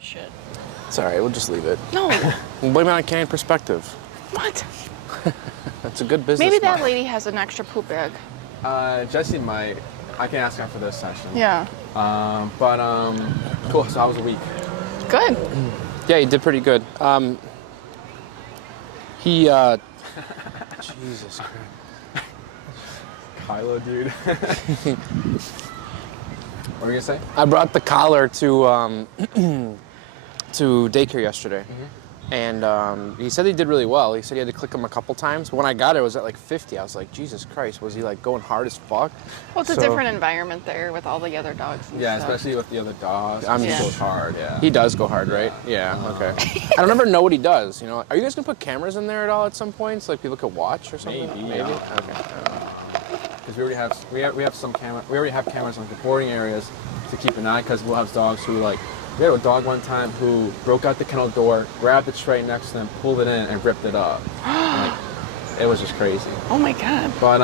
Shit. It's all right. We'll just leave it. No. We'll blame it on Canadian perspective. What? That's a good business Maybe that model. lady has an extra poop bag. Jesse might. I can ask her for this session. Yeah. Cool. So how was the week? Good. Yeah, he did pretty good. Jesus Christ. Kylo, dude. What were you gonna say? I brought the collar to to daycare yesterday, and he said he did really well. He said he had to click him a couple times. When I got it, it was at like 50. I was like, Jesus Christ, was he like going hard as fuck? Well, it's a different environment there with all the other dogs. And Yeah, stuff. especially with the other dogs. I'm He just- goes hard. Yeah. He does go hard, right? Yeah. Okay. I don't ever know what he does. You know, are you guys gonna put cameras in there at all at some point, so like people could watch or something? Maybe, yeah. Okay. Because we already have cameras on the boarding areas to keep an eye. Because we'll have dogs who like. We had a dog one time who broke out the kennel door, grabbed the tray next to them, pulled it in, and ripped it up. And, like, it was just crazy. Oh my God. But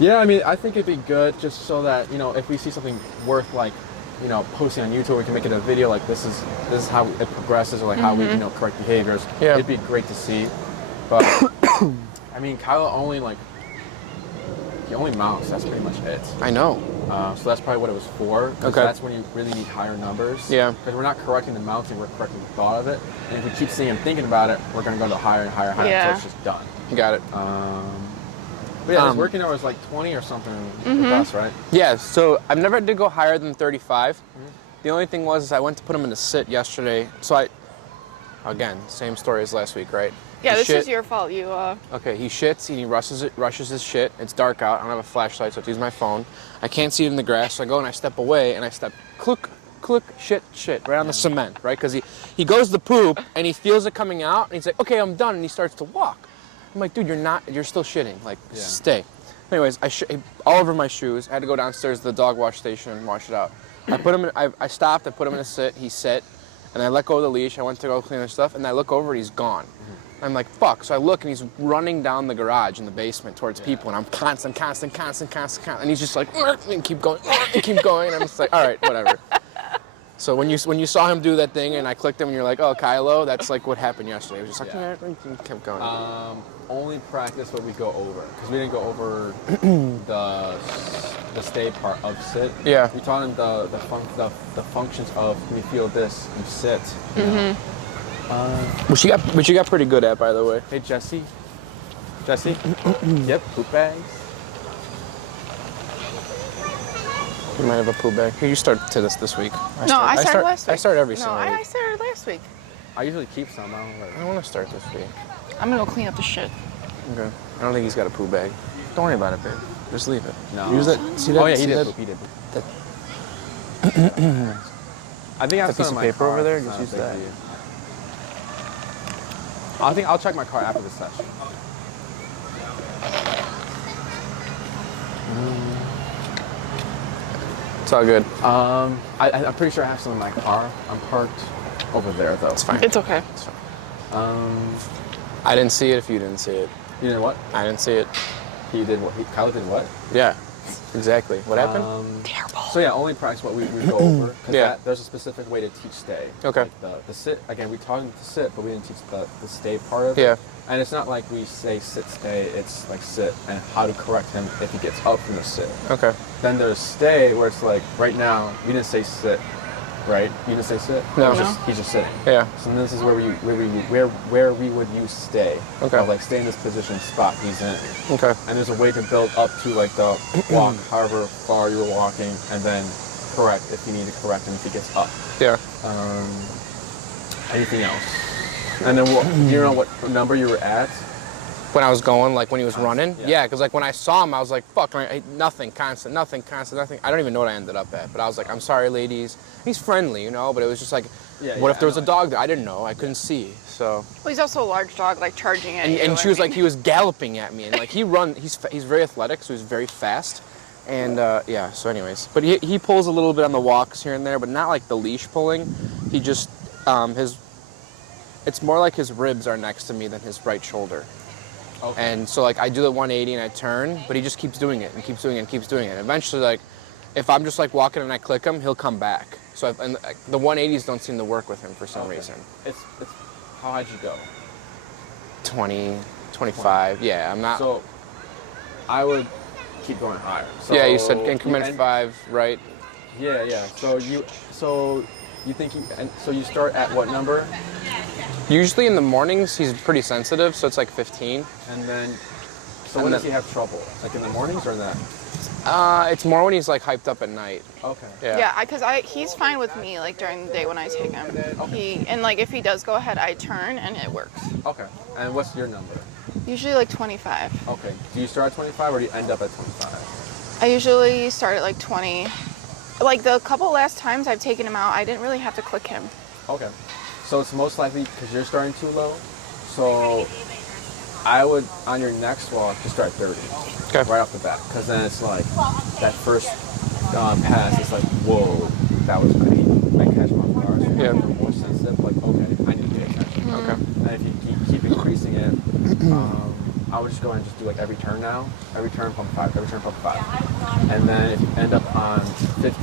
yeah, I mean, I think it'd be good just so that if we see something worth like, posting on YouTube, we can make it a video like this is how it progresses, or like how we correct behaviors. Yeah. It'd be great to see. But I mean, Kylo he only mounts. That's pretty much it. I know. So that's probably what it was for. Because Okay. that's when you really need higher numbers. Yeah. Because we're not correcting the mounting, we're correcting the thought of it. And if we keep seeing him thinking about it, we're going to go to higher and higher Yeah. until it's just done. Got it. But yeah, his working hour was like 20 or something with us, right? Yeah, so I've never had to go higher than 35. The only thing was I went to put him in a sit yesterday. So again, same story as last week, right? Yeah, He this shit. is your fault. You Okay, he shits and he rushes his shit. It's dark out. I don't have a flashlight, so I have to use my phone. I can't see it in the grass, so I go and I step away and I step click, shit, right on the cement, right? Because he goes to poop and he feels it coming out and he's like, okay, I'm done, and he starts to walk. I'm like, dude, you're still shitting. Like, Yeah. stay. Anyways, all over my shoes. I had to go downstairs to the dog wash station and wash it out. I stopped, I put him in a sit, he sit, and I let go of the leash. I went to go clean his stuff, and I look over and he's gone. I'm like, fuck. So I look and he's running down the garage in the basement towards people, and I'm constant. And he's just like, and keep going. And I'm just like, all right, whatever. So when you saw him do that thing and I clicked him and you're like, oh, Kylo, that's like what happened yesterday. It was just like, Yeah. and kept going. Only practice what we go over. Because we didn't go over the stay part of sit. Yeah. We taught him the functions of when you feel this, you sit. You know? Which you got pretty good at, by the way. Hey, Jesse. Jesse? Yep, poop bags. You might have a poo bag. Here, you start to this week. I started last week. I start every No, single I week. started last week. I usually keep some. I don't know. I want to start this week. I'm gonna go clean up the shit. Okay. I don't think he's got a poo bag. Don't worry about it, babe. Just leave it. No. Use that. See that? Oh yeah, he see did that? poop. He did. that- I think I have That piece some of in my paper car. over there? It's Just not a use big that. deal. I think I'll check my car after the session. It's all good. I'm pretty sure I have some in my car. I'm parked over there though. It's fine. It's okay. It's fine. I didn't see it if you didn't see it. You did what? I didn't see it. He did what? Kylo did what? Yeah. Exactly. What happened? Terrible. So yeah, only practice what we go over. Because Yeah. there's a specific way to teach stay. Okay. Like the sit, again, we taught him to sit, but we didn't teach the stay part of it. Yeah. And it's not like we say sit, stay, it's like sit and how to correct him if he gets up from the sit. Okay. Then there's stay where it's like, right now, we didn't say sit, right? You didn't say sit? No. He's just sitting. Yeah. So this is where we would use stay. Okay. Of like stay in this position, spot he's in. Okay. And there's a way to build up to like the walk, however far you're walking, and then correct if you need to correct him if he gets up. Yeah. Anything else? And then do you know what number you were at? When I was going, like when he was running? Yeah. Yeah, because like when I saw him, I was like, fuck, nothing, constant. I don't even know what I ended up at. But I was like, I'm sorry, ladies. He's friendly, you know, but it was just like, what if there was a dog there? I didn't know. I couldn't see. So. Well, he's also a large dog, like charging at you. And she I was like, mean. he was galloping at me. And like he's very athletic, so he's very fast. And yeah, so anyways. But he pulls a little bit on the walks here and there, but not like the leash pulling. He just, it's more like his ribs are next to me than his right shoulder. Okay. And so like I do the 180 and I turn, but he just keeps doing it and keeps doing it and keeps doing it. Eventually, like if I'm just like walking and I click him, he'll come back. So and the 180s don't seem to work with him for some reason. It's how hig'd you go? 20, 25. Yeah, I'm not. So I would keep going higher. So yeah, you said increment 5, right? Yeah. So you think so you start at what number? Usually in the mornings he's pretty sensitive, so it's like 15. And then, so when does he have trouble? Like in the mornings or in the? It's more when he's like hyped up at night. Okay. Yeah, because he's fine with me like during the day when I take him. And like if he does go ahead, I turn and it works. Okay. And what's your number? Usually like 25. Okay. Do you start at 25 or do you end up at 25? I usually start at like 20. Like the couple last times I've taken him out, I didn't really have to click him. Okay. So it's most likely because you're starting too low. So I would, on your next walk, just start 30. Okay. Right off the bat. Because then it's like, that first pass, it's like, whoa, that was great. I catch my guard. So you're more sensitive, like, okay, I need to pay attention. Okay. And if you keep increasing it, I would just go ahead and just do like every turn now. Every turn, pump 5. Every turn, pump 5. And then if you end up on 50,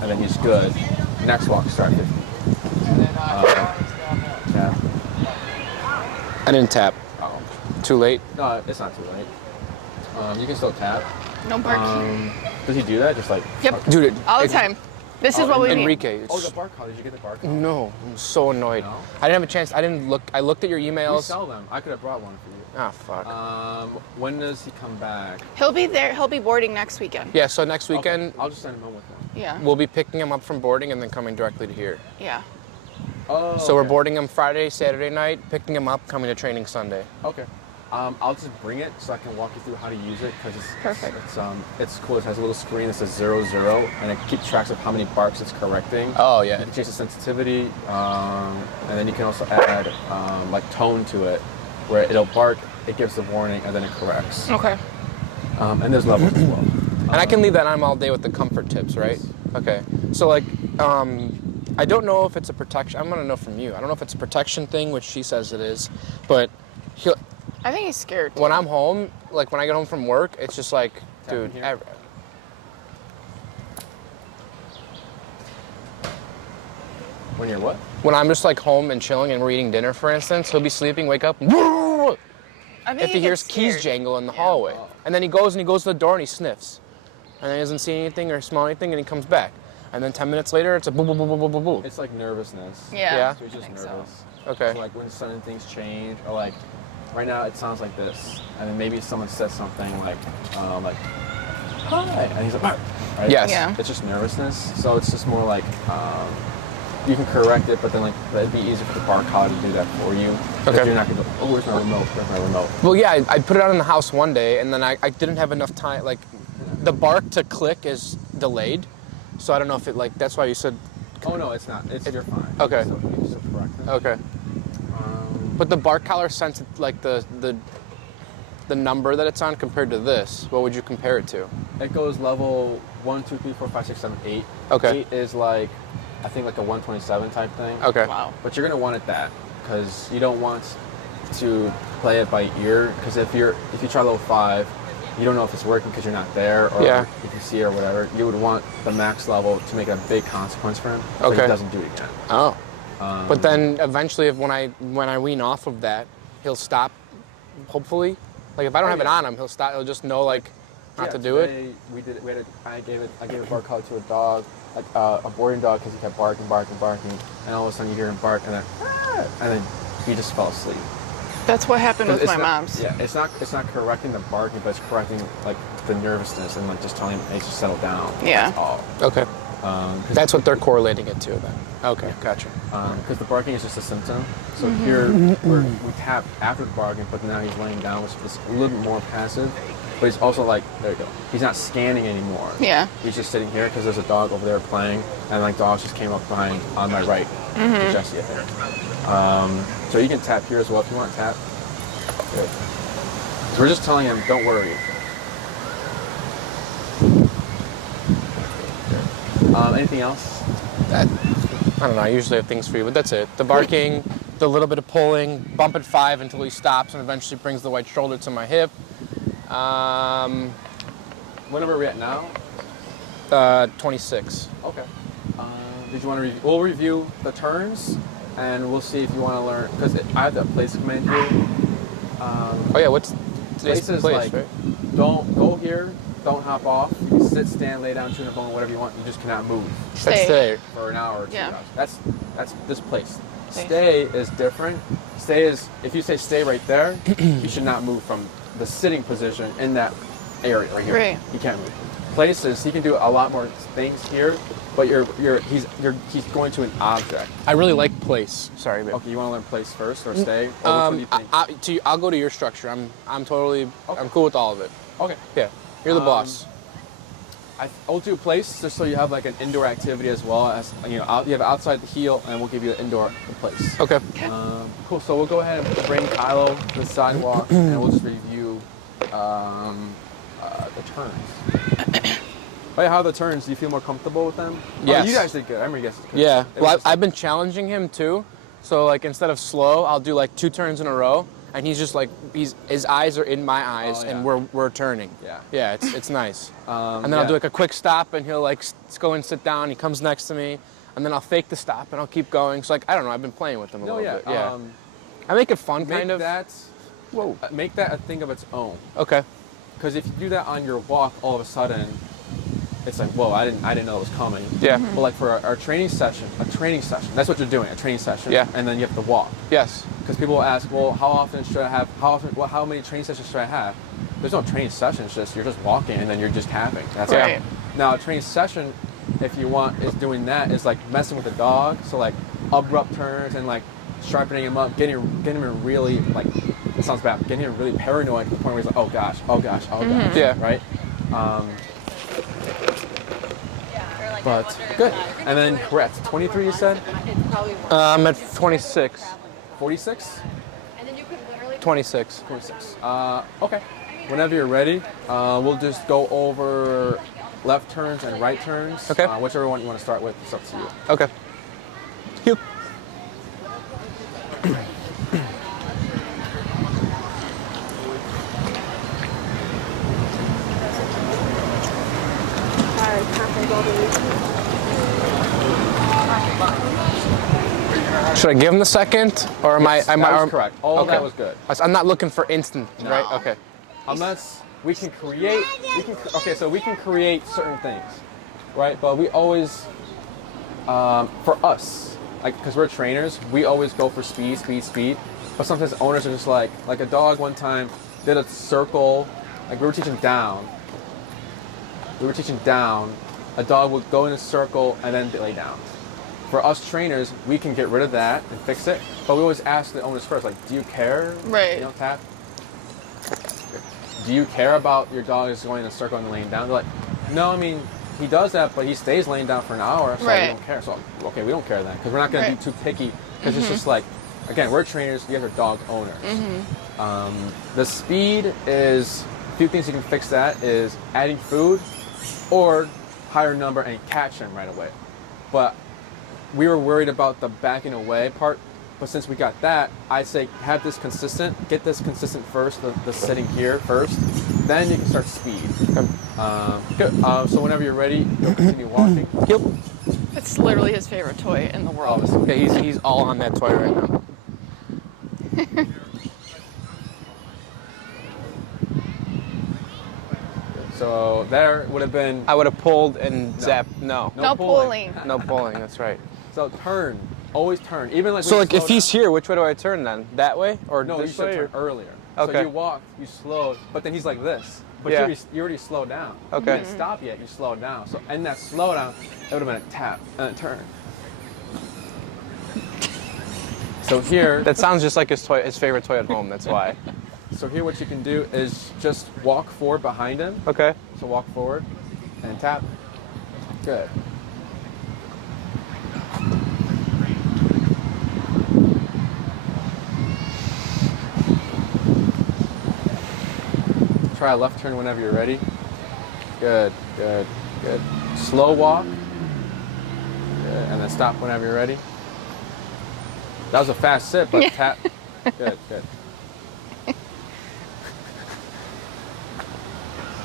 and then he's good, next walk, start 50. Tap. I didn't tap. Oh. Too late? No, it's not too late. You can still tap. No barking. Does he do that? Just like... Yep. Okay. Dude, All the time. This is what we need. Enrique. Oh, the bar call. Did you get the bar call? No, I'm so annoyed. No? I didn't have a chance. I didn't look. I looked at your We emails. sell them. I could have brought one for you. Ah, fuck. When does he come back? He'll be there. He'll be boarding next weekend. Yeah, so next weekend, Okay. I'll just send him home with one. Yeah. we'll be picking him up from boarding and then coming directly to here. Yeah. Oh, So we're okay. boarding him Friday, Saturday night, picking him up, coming to training Sunday. Okay. I'll just bring it so I can walk you through how to use it because it's Perfect. It's cool. It has a little screen that says 0, 0, and it keeps track of how many barks it's correcting. Oh, yeah. You can change the sensitivity, and then you can also add like tone to it, where it'll bark, it gives the warning, and then it corrects. Okay. And there's levels as well. And I can leave that on all day with the comfort tips, right? Yes. Okay. So like, I don't know if it's a protection. I'm gonna know from you. I don't know if it's a protection thing, which she says it is, but I think he's scared. when I'm home, like when I get home from work, it's just like, Tap in dude, here. When you're what? when I'm just like home and chilling and we're eating dinner, for instance, he'll be sleeping, wake up, I think if he hears gets keys scared. jangle in the Yeah. hallway. Oh. And then he goes to the door and he sniffs. And then he doesn't see anything or smell anything and he comes back. And then 10 minutes later, it's a boo boo boo boo boo boo boo. It's like nervousness. Yeah. Yeah. So he's I just think so. nervous. Okay. So like when sudden things change, or like right now it sounds like this, and then maybe someone says something like hi, and he's like, "Bark," right? Yes. Yeah. It's just nervousness. So it's just more like you can correct it, but then like it'd be easier for the bar collar to do that for you. Because Okay. you're not gonna go, oh, where's my remote? Where's my remote? Well, yeah, I put it out in the house one day and then I didn't have enough time. Like, the bark to click is delayed. So I don't know if it, like, that's why you said, Oh no, it's not. You're fine. Okay. So you can still correct it. okay. But the bark collar sense, like the number that it's on compared to this, what would you compare it to? It goes level 1, 2, 3, 4, 5, 6, 7, 8. Okay. 8 is like, I think like a 127 type thing. Okay. Wow. But you're gonna want it that, because you don't want to play it by ear. Because if you try level 5, you don't know if it's working because you're not there, or Yeah. if you see it or whatever. You would want the max level to make a big consequence for him, so Okay. he doesn't do it again. Oh. But then eventually, when I wean off of that, he'll stop. Hopefully, like if I don't have it on him, he'll stop. He'll just know like not to do it. today I gave a bark collar to a dog, like a boarding dog, because he kept barking, and all of a sudden you hear him bark, and then he just fell asleep. That's what happened with It's my not- mom's. Yeah, it's not correcting the barking, but it's correcting like the nervousness and like just telling him, hey, just settle down. Yeah. That's all. Okay. 'Cause That's what they're correlating it to then. Okay, gotcha. because the barking is just a symptom. So here we tap after the barking, but now he's laying down, which is a little bit more passive. But he's also like, there you go. He's not scanning anymore. Yeah. He's just sitting here because there's a dog over there playing, and like dogs just came up behind on my right to Jesse, I think. So you can tap here as well if you want to tap. Good. So we're just telling him, don't worry. Anything else? I don't know. I usually have things for you, but that's it. The barking, the little bit of pulling, bump at 5 until he stops, and eventually brings the white shoulder to my hip. What number are we at now? 26. Okay. Did you want to review? We'll review the turns, and we'll see if you want to learn. Because I have the place command here. Oh yeah, what's today's Places place, like, right? don't go here, don't hop off. You can sit, stand, lay down, chew on a bone, whatever you want. You just cannot move That's today. for an hour or 2 Yeah. hours. That's this place. Stay. Stay is different. Stay is, if you say stay right there, you should not move from the sitting position in that area right here. Right. He can't move. Places, he can do a lot more things here, but he's going to an object. I really like place. Sorry, babe. Okay, you want to learn place first or stay? Or which one do you think? I'll go to your structure. I'm totally Okay. I'm cool with all of it. Okay. Yeah, you're the boss. I'll do place just so you have like an indoor activity as well as you have outside the heel, and we'll give you the indoor place. Okay. Cool. So we'll go ahead and bring Kylo to the sidewalk, and we'll just review the turns. Oh yeah, how are the turns? Do you feel more comfortable with them? Yes. Oh, you guys did good. I remember you guys did good. Yeah. It was Well, just I've been challenging him too. So like instead of slow, I'll do like 2 turns in a row, and he's just like his eyes are in my eyes, Oh, yeah. and we're turning. Yeah. Yeah, it's nice. And then yeah. I'll do like a quick stop, and he'll like go and sit down. He comes next to me, and then I'll fake the stop, and I'll keep going. So like I don't know. I've been playing with him a No, little yeah. bit. Yeah. I make it fun, Make kind of. that. Whoa. Make that a thing of its own. Okay. Because if you do that on your walk, all of a sudden, it's like, whoa, I didn't know it was coming. Yeah. But like for our training session, that's what you're doing, a training session. Yeah. And then you have to walk. Yes. Because people will ask, well, how many training sessions should I have? There's no training sessions, you're just walking and then you're just tapping. That's Right. it. Now a training session, if you want, is doing that is like messing with the dog. So like abrupt turns and like sharpening him up, getting him really like, it sounds bad, getting him really paranoid to the point where he's like, oh gosh, Yeah. right? But good. And then we're at 23, you said? I'm at 26. 46? 26. 26. Okay. Whenever you're ready, we'll just go over left turns and right turns. Okay. Whichever one you want to start with, it's up to you. Okay. Cute. Should I give him the second, or am I? That was correct. All of that was good. I'm not looking for instant, No. right? Okay. Unless we can create, so we can create certain things, right? But we always, for us, like, because we're trainers, we always go for speed. But sometimes owners are just like a dog one time did a circle, like we were teaching down. A dog would go in a circle and then lay down. For us trainers, we can get rid of that and fix it, but we always ask the owners first, like, do you care? Right. Tap. Do you care about your dog is going in a circle and laying down? They're like, no, I mean, he does that, but he stays laying down for an hour, so we Right. don't care. So, okay, we don't care then, because we're not going to Right. be too picky, because it's just like, again, we're trainers, you guys are dog owners. The speed is, a few things you can fix that is adding food or higher number and catch him right away. But we were worried about the backing away part, but since we got that, I'd say have this consistent, get this consistent first, the sitting here first, then you can start speed. Good. So whenever you're ready, you'll continue walking. Yep. It's literally his favorite toy in the world. Yeah, he's all on that toy right now. So there would have been I would have pulled and zapped. No. No pulling. No pulling. That's right. so turn, always turn, even like So when like you if slow he's here, which way do I turn then? That way or down. No, you this should way? turn Or? earlier. Okay. So you walked, you slowed, but then he's like this. But Yeah. you already slowed down. Okay. You didn't stop yet. You slowed down. So in that slowdown, it would have been a tap and a turn. So here, That sounds just like his favorite toy at home. That's why. so here, what you can do is just walk forward behind him. Okay. So walk forward and tap. Good. Try a left turn whenever you're ready. Good, good, good. Slow walk. Good. And then stop whenever you're ready. That was a fast sit, but tap. Good, good.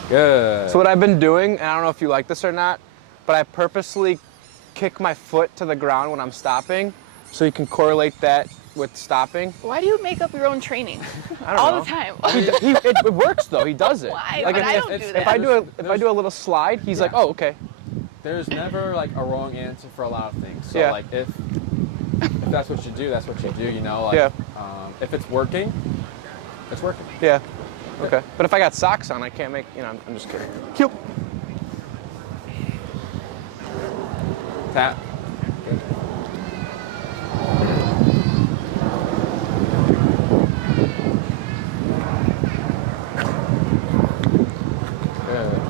Good. So what I've been doing, and I don't know if you like this or not, but I purposely kick my foot to the ground when I'm stopping, so you can correlate that with stopping. Why do you make up your own training? I don't All know. the time. It works though. He does it. Why? Like But I if, don't do if that. I do a little slide, he's like, oh, okay. There's never like a wrong answer for a lot of things. So Yeah. like if that's what you do, that's what you do. You know. Like, Yeah. If it's working, it's working. Yeah. Okay. But if I got socks on, I can't make. I'm just kidding. Cute. Tap. Good.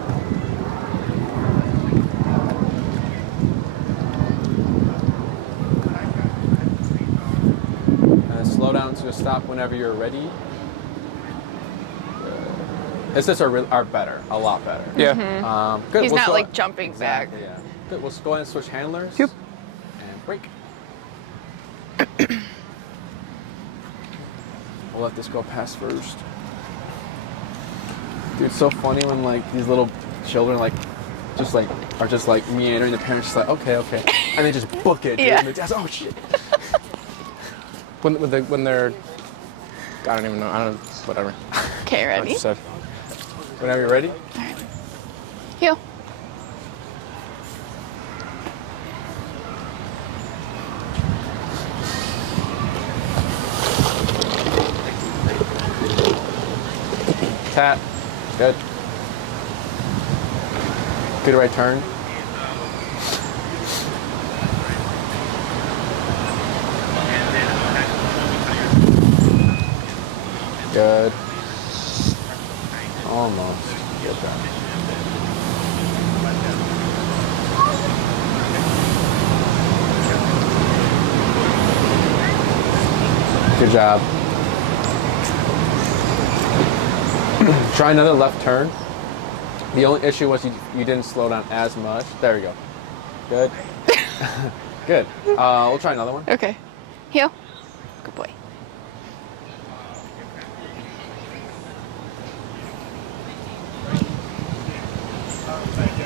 And slow down to a stop whenever you're ready. Good. Assist are better, a lot better. Yeah. Good. He's We'll not slow- like jumping back. Exactly, yeah. Good. We'll go ahead and switch handlers. Yep. And break. We'll let this go past first. Dude, it's so funny when like these little children are just like meandering. The parents just like, okay, and they just book it. Dude. Yeah. And the dad's, oh shit. When they're, I don't even know. I don't. Whatever. Okay, I ready? just said. Whenever you're ready. Heel. Tap. Good. Good right turn. Good. Almost. Good job. Good job. Try another left turn. The only issue was you didn't slow down as much. There we go. Good. Good. We'll try another one. Okay. Heel. Good boy.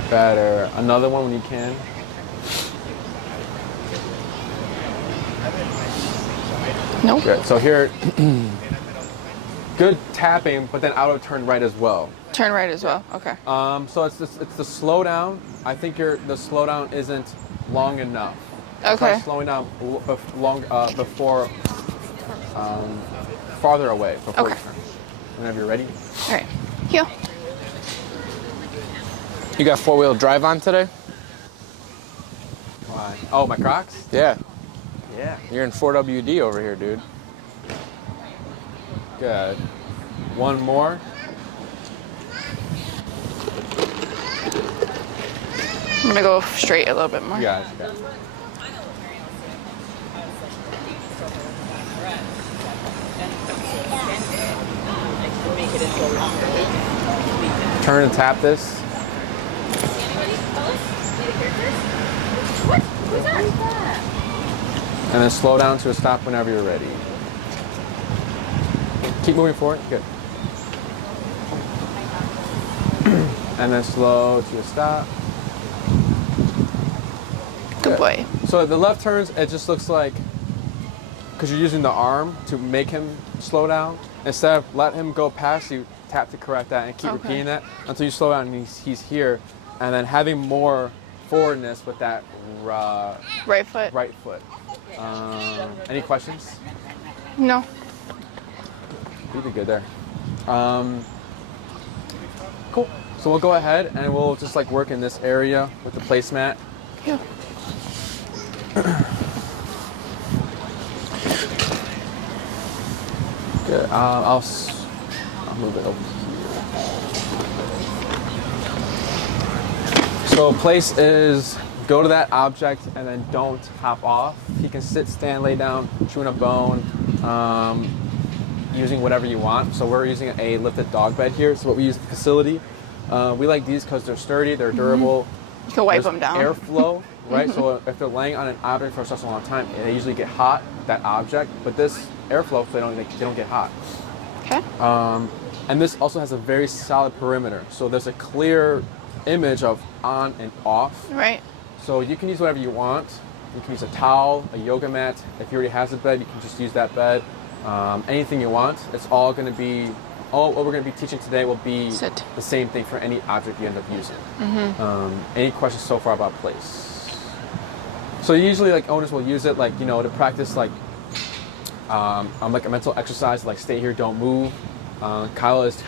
Better. Another one when you can. Nope. Good. So here, good tapping, but then auto turn right as well. Turn right as well. Okay. So it's the slowdown. I think the slowdown isn't long enough. Okay. Try slowing down before farther away before Okay. you turn. Whenever you're ready. All right. Heel. You got 4-wheel drive on today? Why? Oh, my Crocs? Yeah. Yeah. You're in 4WD over here, dude. Good. One more. I'm gonna go straight a little bit more. You got it. You got it. Turn and tap this. And then slow down to a stop whenever you're ready. Keep moving forward. Good. And then slow to a stop. Good boy. So the left turns, it just looks like, because you're using the arm to make him slow down, instead of let him go past, you tap to correct that and keep Okay. repeating that until you slow down and he's here. And then having more forwardness with that Right foot. right foot. Any questions? No. You did good there. Cool. So we'll go ahead and we'll just like work in this area with the placemat. Heel. Good. I'll move it over here. So place is go to that object and then don't hop off. You can sit, stand, lay down, chewing a bone, using whatever you want. So we're using a lifted dog bed here. So what we use at the facility. We like these because they're sturdy, they're durable. You can wipe There's them down. airflow, right? So if they're laying on an object for such a long time, they usually get hot, that object. But this airflow, they don't get hot. Okay. And this also has a very solid perimeter. So there's a clear image of on and off. Right. So you can use whatever you want. You can use a towel, a yoga mat. If he already has a bed, you can just use that bed. Anything you want. It's all going to be, all what we're going to be teaching today will be Sit. the same thing for any object you end up using. Mm-hmm. Any questions so far about place? So usually like owners will use it like, to practice like, like a mental exercise, like stay here, don't move. Kylo's the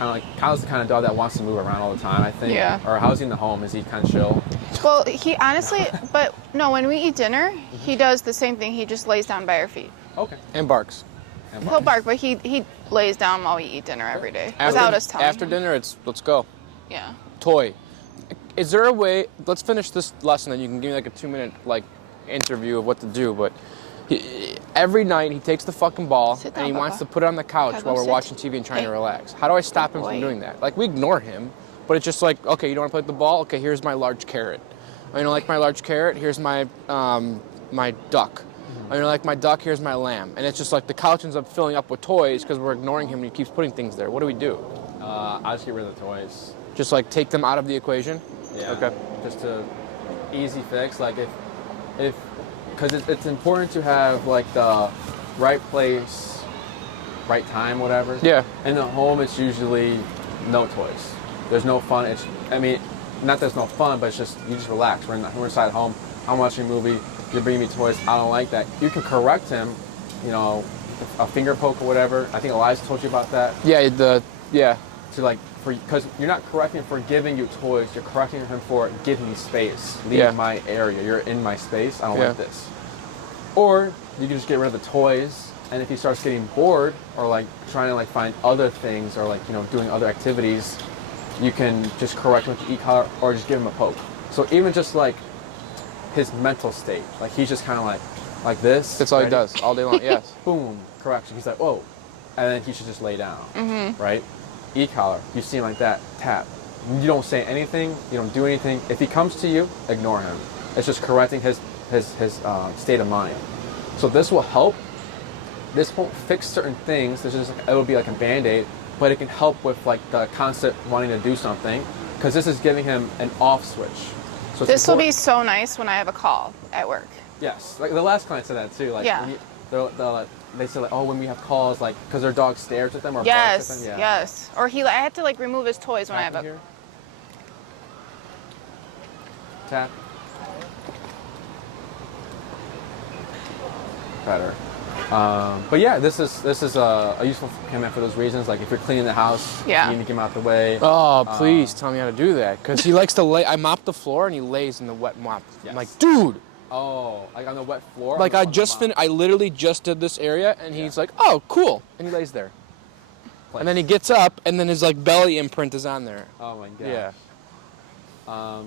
kind of dog that wants to move around all the time, I think. Yeah. Or how's he in the home? Is he kind of chill? Well, he honestly, but no, when we eat dinner, he does the same thing. He just lays down by our feet. Okay. And barks. He'll bark, but he lays down while we eat dinner every day without us telling After him. dinner, it's let's go. Yeah. Toy. Is there a way? Let's finish this lesson, and you can give me like a 2-minute like interview of what to do. But every night he takes the fucking ball Sit and down, he wants Papa. to put it on the couch Kylo, while we're sit. watching TV and trying to Hey. relax. How do I stop him Boy. from doing that? Like we ignore him, but it's just like, okay, you don't want to play with the ball? Okay, here's my large carrot. Oh, you don't like my large carrot? Here's my my duck. Oh, you don't like my duck? Here's my lamb. And it's just like the couch ends up filling up with toys because we're ignoring him and he keeps putting things there. What do we do? I just get rid of the toys. Just like take them out of the equation? Yeah. Okay. Just a easy fix. Like if because it's important to have like the right place, right time, whatever. Yeah. In the home, it's usually no toys. There's no fun. Not there's no fun, but it's just you just relax. We're inside home. I'm watching a movie. You're bringing me toys. I don't like that. You can correct him. A finger poke or whatever. I think Elias told you about that. Yeah. Because you're not correcting him for giving you toys, you're correcting him for giving me space. Leave my area. You're in my space. I don't like this. Or you can just get rid of the toys, and if he starts getting bored or like trying to like find other things or like doing other activities, you can just correct him with the e-collar or just give him a poke. So even just like his mental state, like he's just kind of like this. That's all he ready? does all day long. Yes. Boom, correction. He's like, whoa, and then he should just lay down, right? E-collar, you see him like that, tap. You don't say anything, you don't do anything. If he comes to you, ignore him. It's just correcting his state of mind. So this will help. This won't fix certain things. It'll be like a Band-Aid, but it can help with like the constant wanting to do something, because this is giving him an off switch. So This will be so nice when I have a call at work. Yes, like the last client said that too. Like Yeah. they say like, oh, when we have calls, like because their dog stares at them or barks at them. Yeah. Yes. Or I had to like remove his toys when I have Tap a. here. Tap. Better. But yeah, this is a useful command for those reasons. Like if you're cleaning the house, Yeah. you need to get him out the way. Oh, please tell me how to do that. Because he likes to lay. I mop the floor and he lays in the wet mop. Yes. I'm like, dude. Oh, like on the wet floor. Like on I the just mop? finished. I literally just did this area, and he's like, "Oh, cool," and he lays there. Place. And then he gets up, and then his like belly imprint is on there. Oh my god. Yeah.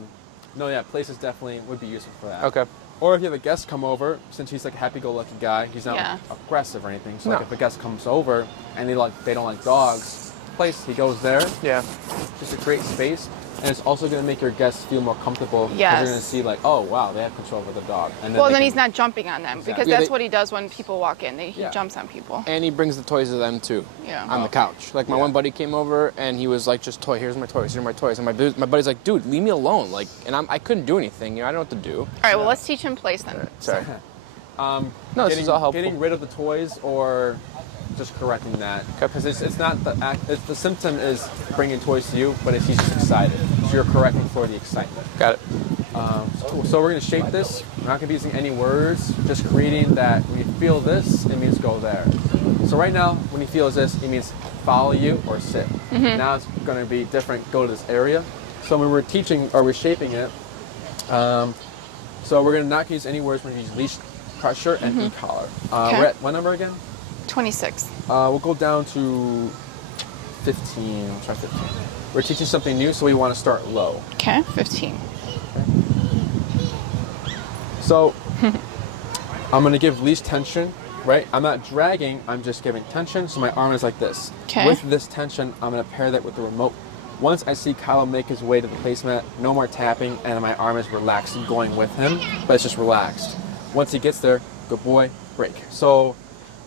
No, yeah, places definitely would be useful for that. Okay. Or if you have a guest come over, since he's like a happy-go-lucky guy, he's not Yeah. aggressive or anything. So No. like if a guest comes over and they don't like dogs, place he goes there Yeah. just to create space, and it's also going to make your guests feel more comfortable. 'Cause Yes. They're going to see like, oh wow, they have control over the dog. And Well, they then can- he's not jumping on them because Exactly. Yeah, that's they- what he does when people walk in. He Yeah. jumps on people. And he brings the toys to them too. Yeah. On the couch. Like my Yeah. one buddy came over and he was like, "Just here's my toys, here's my toys." And my buddy's like, "Dude, leave me alone." Like, and I couldn't do anything. I don't know what to do. All right. Well, let's teach him place then. Sorry. No, this getting, is all helpful. Getting rid of the toys or just correcting that. Because it's not the act. The symptom is bringing toys to you, but he's just excited. So you're correcting for the excitement. Got it. Cool. So we're going to shape this. We're not going to be using any words. Just creating that when you feel this, it means go there. So right now, when he feels this, it means follow you or sit. Now it's going to be different. Go to this area. So when we're teaching or we're shaping it, so we're going to not use any words. We're going to use leash pressure and e-collar. Okay. We're at what number again? 26. We'll go down to 15. We'll try 15. We're teaching something new, so we want to start low. Okay. 15. So I'm going to give leash tension, right? I'm not dragging, I'm just giving tension, so my arm is like this. Okay. With this tension, I'm going to pair that with the remote. Once I see Kylo make his way to the placemat, no more tapping, and my arm is relaxed and going with him, but it's just relaxed. Once he gets there, good boy, break. So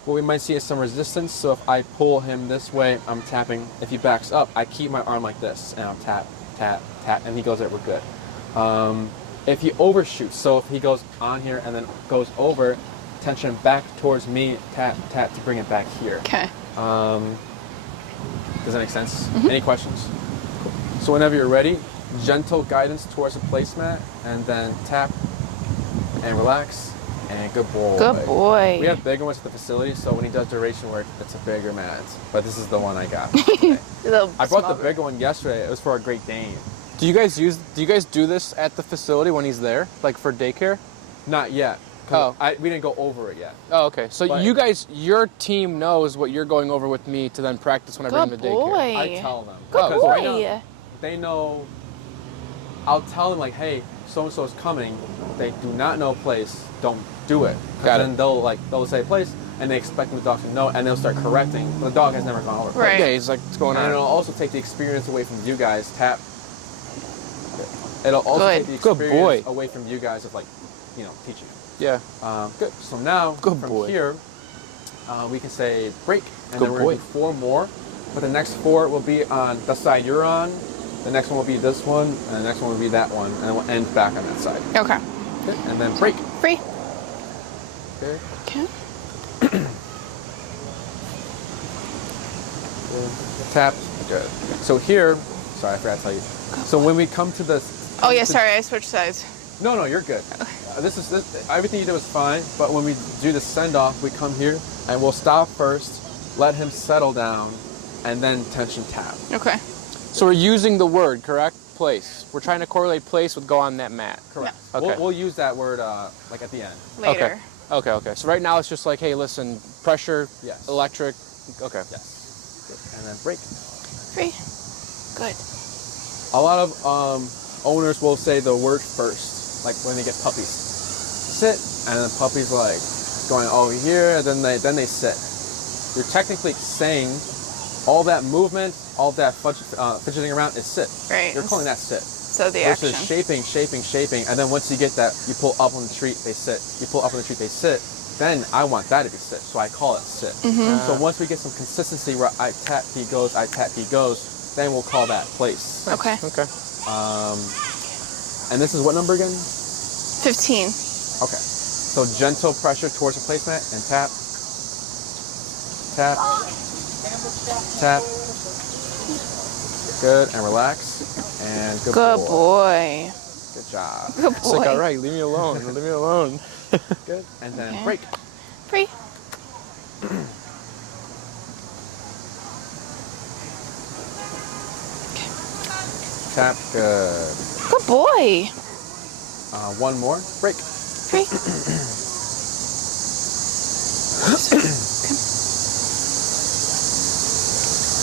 what we might see is some resistance, so if I pull him this way, I'm tapping. If he backs up, I keep my arm like this, and I'm tap, tap, tap, and he goes there, we're good. If he overshoots, so if he goes on here and then goes over, tension back towards me, tap, tap to bring it back here. Okay. Does that make sense? Any questions? Cool. So whenever you're ready, gentle guidance towards the placemat, and then tap and relax, and good boy. Good boy. We have bigger ones at the facility, so when he does duration work, it's a bigger mat. But this is the one I got. Today. I brought the bigger one yesterday. It was for a Great Dane. Do you guys do this at the facility when he's there, like for daycare? Not yet. Oh. We didn't go over it yet. Oh, okay. So But- you guys, your team knows what you're going over with me to then practice when I bring Good the daycare. boy. I tell them. Good Because boy. right now, they know, I'll tell them like, hey, so-and-so is coming. They do not know place, don't do it. Got it. Then they'll say place, and they expect the dog to know, and they'll start correcting. But the dog has never gone over place. Right. Yeah, he's like, what's going And on? it'll also take the experience away from you guys. Tap. It'll also Good. take the Good experience boy. away from you guys of like, teaching. Yeah. Good. So now, Good from boy. here, we can say break, and Good then we're boy. going to do 4 more. But the next 4 will be on the side you're on. The next one will be this one, and the next one will be that one, and then we'll end back on that side. Okay. Okay. And then break. Free. Okay. Okay. Tap. Good. So here, sorry, I forgot to tell you. So when we come to this. Oh yeah, sorry, I switched sides. No, you're good. This everything you did was fine, but when we do the send off, we come here and we'll stop first, let him settle down, and then tension tap. Okay. So we're using the word, correct? Place. We're trying to correlate place with go on that mat. Correct. Yeah. Okay. We'll use that word like at the end. Later. Okay. So right now it's just like, hey, listen, pressure, Yes. electric. Okay. Yes. Good. And then break. Free. Good. A lot of owners will say the word first, like when they get puppies. Sit, and the puppy's like going over here, and then they sit. You're technically saying all that movement, all that fidgeting around is sit. Right. You're calling that sit. So the Versus action. shaping, and then once you get that, you pull up on the treat, they sit. You pull up on the treat, they sit. Then I want that to be sit, so I call it sit. So once we get some consistency where I tap, he goes, I tap, he goes, then we'll call that place. Okay. Okay. And this is what number again? 15. Okay. So gentle pressure towards the placemat and tap, tap, tap. Good, and relax. And good, Good boy. Good job. Good It's like, all boy. right, leave me alone. Leave me alone. Good. And then Okay. break. Free. Tap. Good. Good boy. One more. Break. Free.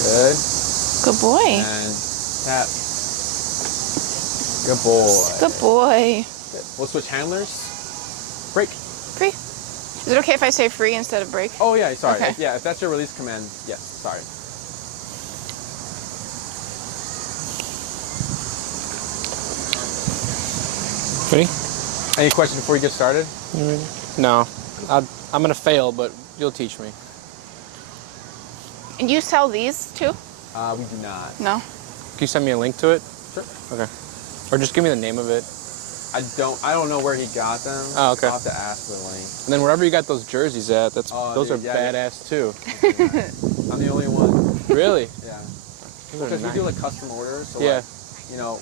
Good. Good boy. And tap. Good boy. Good boy. Good. We'll switch handlers. Break. Free. Is it okay if I say free instead of break? Oh yeah, sorry. Okay. If that's your release command, yes. Sorry. Ready? Any questions before you get started? No. I'm going to fail, but you'll teach me. And you sell these too? We do not. No. Can you send me a link to it? Sure. Okay. Or just give me the name of it. I don't know where he got them. Oh, okay. I'll have to ask for the link. And then wherever you got those jerseys at, Oh, those dude, are yeah, badass too. I'm the only one. Really? Yeah. Those are Because we nice. do like custom orders. So Yeah.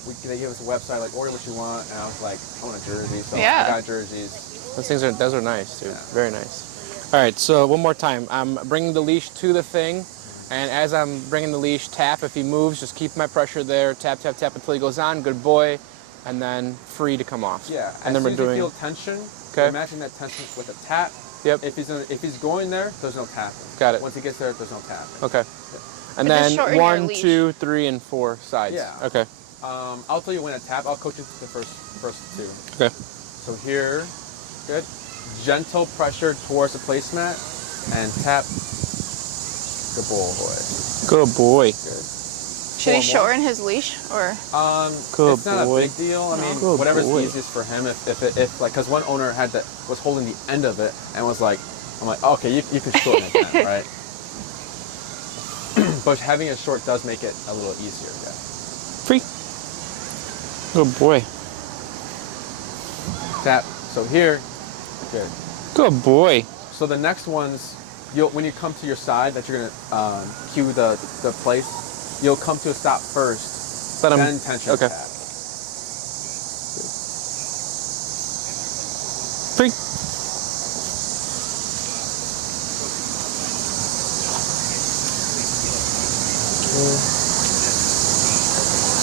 like, they give us a website like order what you want, and I was like, I want a jersey, so Yeah. I got jerseys. Those are nice too. Yeah. Very nice. All right, so one more time. I'm bringing the leash to the thing, and as I'm bringing the leash, tap. If he moves, just keep my pressure there. Tap, tap, tap until he goes on. Good boy. And then free to come off. Yeah. And then as we're soon as doing. you feel tension, Okay. imagine that tension with a tap. Yep. If he's going there, there's no tapping. Got it. Once he gets there, there's no tapping. Okay. And But just then shorten your 1, leash. 2, 3, and 4 sides. Yeah. Okay. I'll tell you when to tap. I'll coach you to the first two. Okay. So here, good. Gentle pressure towards the placemat and tap. Good boy. Good boy. Good. Should he 4 more. shorten his leash or? Good it's not boy. a big deal. I mean, Good whatever's boy. easiest for him. If like, cause one owner was holding the end of it and was like, I'm like, okay, you can shorten it then, right? But having it short does make it a little easier. Yeah. Free. Good boy. Tap. So here, good. Good boy. So the next ones, when you come to your side that you're gonna cue the place, you'll come to a stop first, Let him. then tension Okay. tap. Free.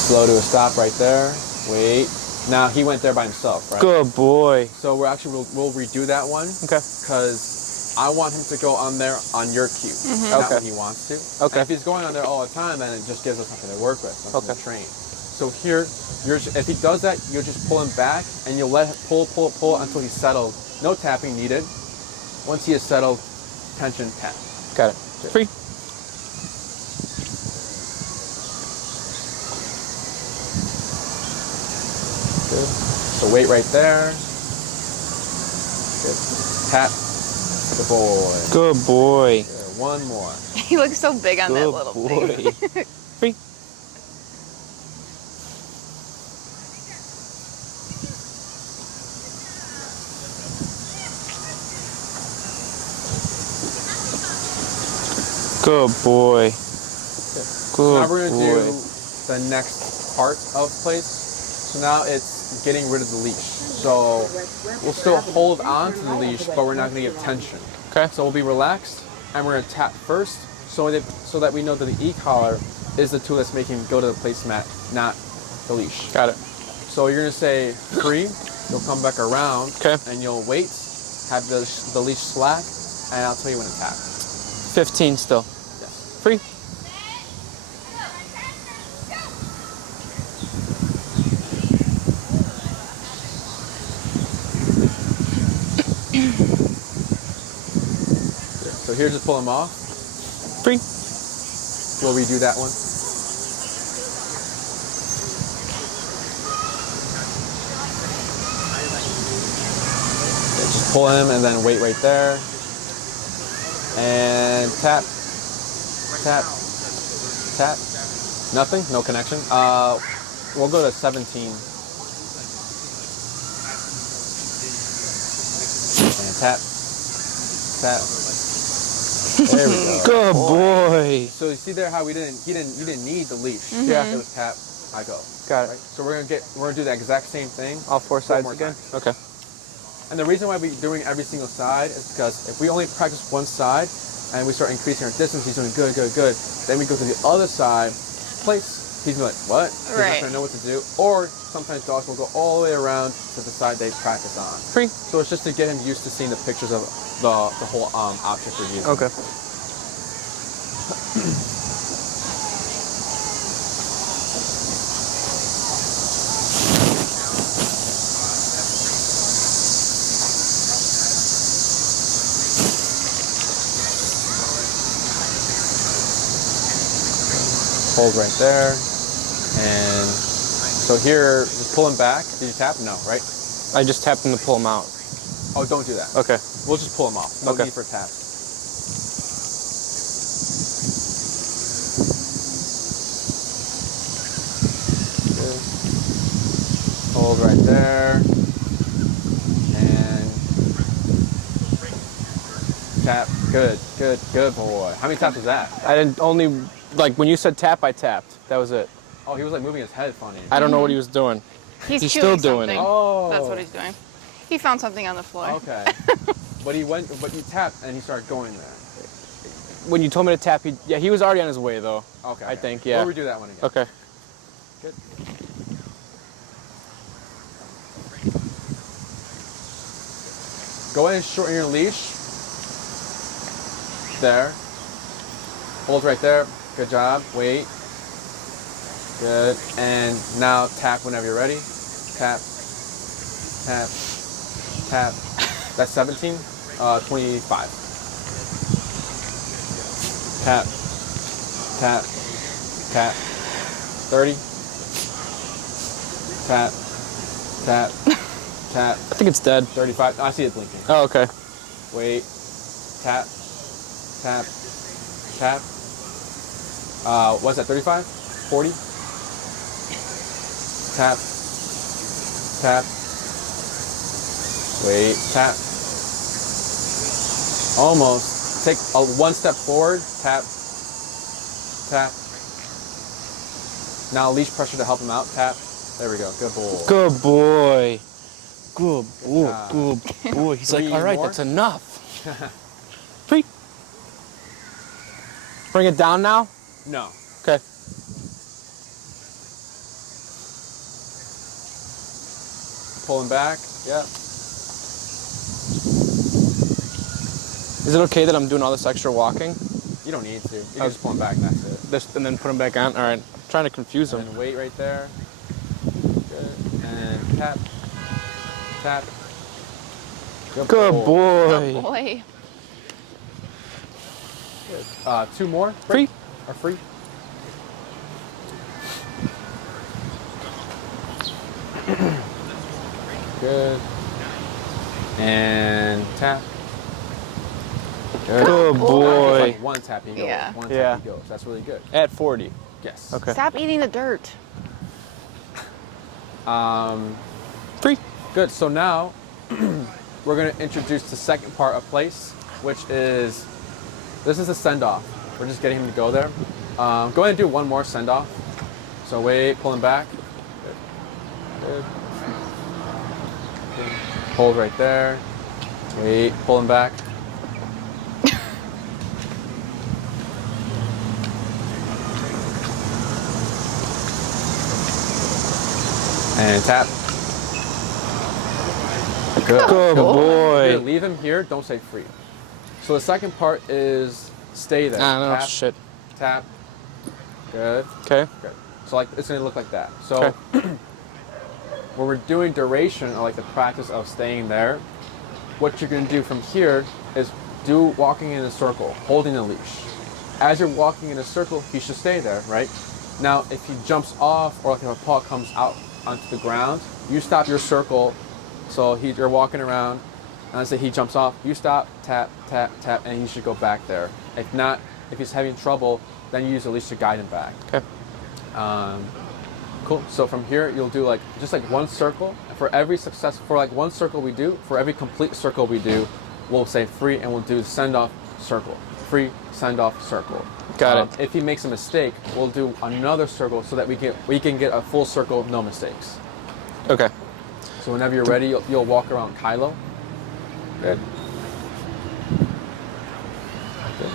Slow to a stop right there. Wait. Now he went there by himself, right? Good boy. So we'll redo that one. Okay. Because I want him to go on there on your cue, not Okay. when he wants to. Okay. And if he's going on there all the time, then it just gives us something to work with, something Okay. to train. So here, if he does that, you'll just pull him back, and you'll let him pull until he's settled. No tapping needed. Once he is settled, tension tap. Got it. Free. Good. So wait right there. Good. Tap. Good boy. Good boy. Good. One more. He looks so big on that Good little boy. thing. Free. Good boy. Good Now we're gonna boy. do the next part of place. So now it's getting rid of the leash. So we'll still hold on to the leash, but we're not gonna give tension. Okay. So we'll be relaxed, and we're gonna tap first, so that we know that the e-collar is the tool that's making him go to the placemat, not the leash. Got it. So you're gonna say free. You'll come back around, Okay. and you'll wait, have the leash slack, and I'll tell you when to tap. 15 still. Yes. Free. So here, just pull him off. Free. We'll redo that one. Okay, just pull him and then wait right there. And tap, tap, tap. Nothing? No connection? We'll go to 17. And tap, tap. There we go. Good boy. So you see there how you didn't need the leash. Yeah. It was tap, I go. Got it. Right? So we're gonna do the exact same thing. All four sides more again? times. Okay. And the reason why we're doing every single side is because if we only practice one side and we start increasing our distance, he's doing good, good, good. Then we go to the other side, place, he's gonna be like, what? He's Right. not gonna know what to do. Or sometimes dogs will go all the way around to the side they practice on. Free. So it's just to get him used to seeing the pictures of the whole object we're using. Okay. Hold right there. And so here, just pull him back. Did you tap? No, right? I just tapped him to pull him out. Oh, don't do that. Okay. We'll just pull him off. No Okay. need for tap. Good. Hold right there. And tap. Good, good, good boy. How many taps was that? I didn't only, like when you said tap, I tapped. That was it. Oh, he was like moving his head funny. I don't know what he was doing. He's He's chewing still doing it. something. Oh. That's what he's doing. He found something on the floor. Okay. But you tapped and he started going there. When you told me to tap, he was already on his way though. Okay. I think, yeah. We'll redo that one again. Okay. Good. Go ahead and shorten your leash. There. Hold right there. Good job. Wait. Good. And now tap whenever you're ready. Tap. Tap. Tap. That's 17. 25. Tap. Tap. Tap. 30. Tap. Tap. Tap. I think it's dead. 35. I see it blinking. Oh, okay. Wait. Tap. Tap. Tap. What's that? 35? 40? Tap. tap. Wait, tap. Almost. Take one step forward, tap, tap. Now leash pressure to help him out, tap. There we go, good boy. Good boy. Good boy. job. Good boy. He's like, 3 all right, more? that's enough. Free. Bring it down now? No. Okay. Pull him back, yep. Is it okay that I'm doing all this extra walking? You don't need to. You can just pull him back and that's it. This, and then put him back on? All right. I'm trying to confuse him. And then wait right there. Good. And tap. Tap. Good Good boy. boy. 2 more. Free. Are free. Good. And tap. Good It's boy. like one tap he goes. Yeah. One Yeah. tap he goes. That's really good. At 40. Yes. Okay. Stop eating the dirt. Free. Good. So now we're going to introduce the second part of place, which is this is a send off. We're just getting him to go there. Go ahead and do one more send off. So wait, pull him back. Good. Good. Hold right there. Wait, pull him back. And tap. Good. Good boy. Here, leave him here. Don't say free. So the second part is stay there. Ah, no, tap, shit. tap. Good. Okay. Good. So like it's gonna look like that. So Okay. when we're doing duration or like the practice of staying there, what you're gonna do from here is do walking in a circle, holding the leash. As you're walking in a circle, he should stay there, right? Now, if he jumps off or like if a paw comes out onto the ground, you stop your circle. So you're walking around, and let's say he jumps off, you stop, tap, tap, tap, and he should go back there. If not, if he's having trouble, then you use the leash to guide him back. Okay. Cool. So from here, you'll do like just like one circle. For every success, for like one circle we do, for every complete circle we do, we'll say free, and we'll do send off circle. Free, send off circle. Got it. If he makes a mistake, we'll do another circle so that we can get a full circle, no mistakes. Okay. So whenever you're ready, you'll walk around Kylo. Good. Good.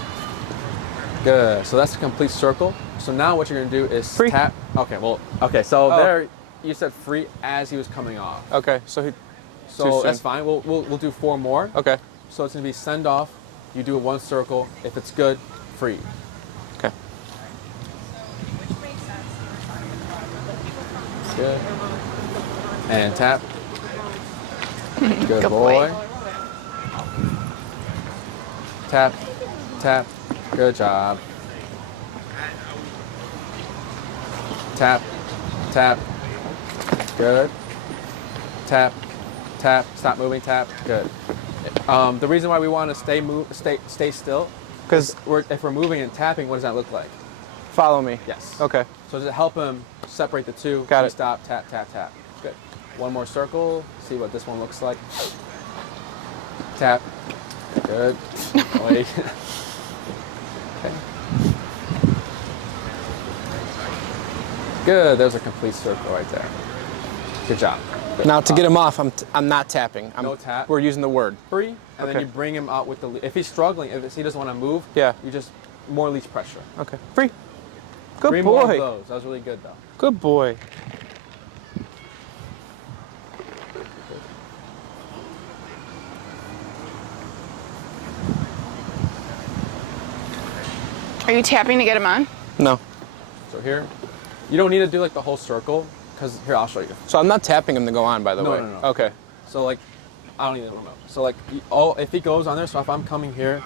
Good. So that's a complete circle. So now what you're gonna do is Free. tap. Okay. Well. Okay. So Oh. there, you said free as he was coming off. Okay. So he. So Too that's soon. fine. We'll do 4 more. Okay. So it's gonna be send off. You do one circle. If it's good, free. Okay. Good. And tap. Good, Good boy. boy. Tap, tap. Good job. Tap, tap. Good. Tap, tap. Stop moving. Tap. Good. The reason why we want to stay still, Because if we're moving and tapping, what does that look like? follow me. Yes. Okay. So to help him separate the two, Got we it. stop, tap, tap, tap. Good. One more circle. See what this one looks like. Tap. Good. Wait. Okay. Good. There's a complete circle right there. Good job. Good. Now to get him off, I'm not tapping. No tap. We're using the word. Free, and then Okay. you bring him out with the. If he's struggling, if he doesn't want to move, Yeah. you just more leash pressure. Okay. Free. Good 3 more of boy. those. That was really good though. Good boy. Are you tapping to get him on? No. So here, you don't need to do like the whole circle, because here I'll show you. So I'm not tapping him to go on, by the No, way. no, no. Okay. So like, I don't even know. So like, if he goes on there, so if I'm coming here,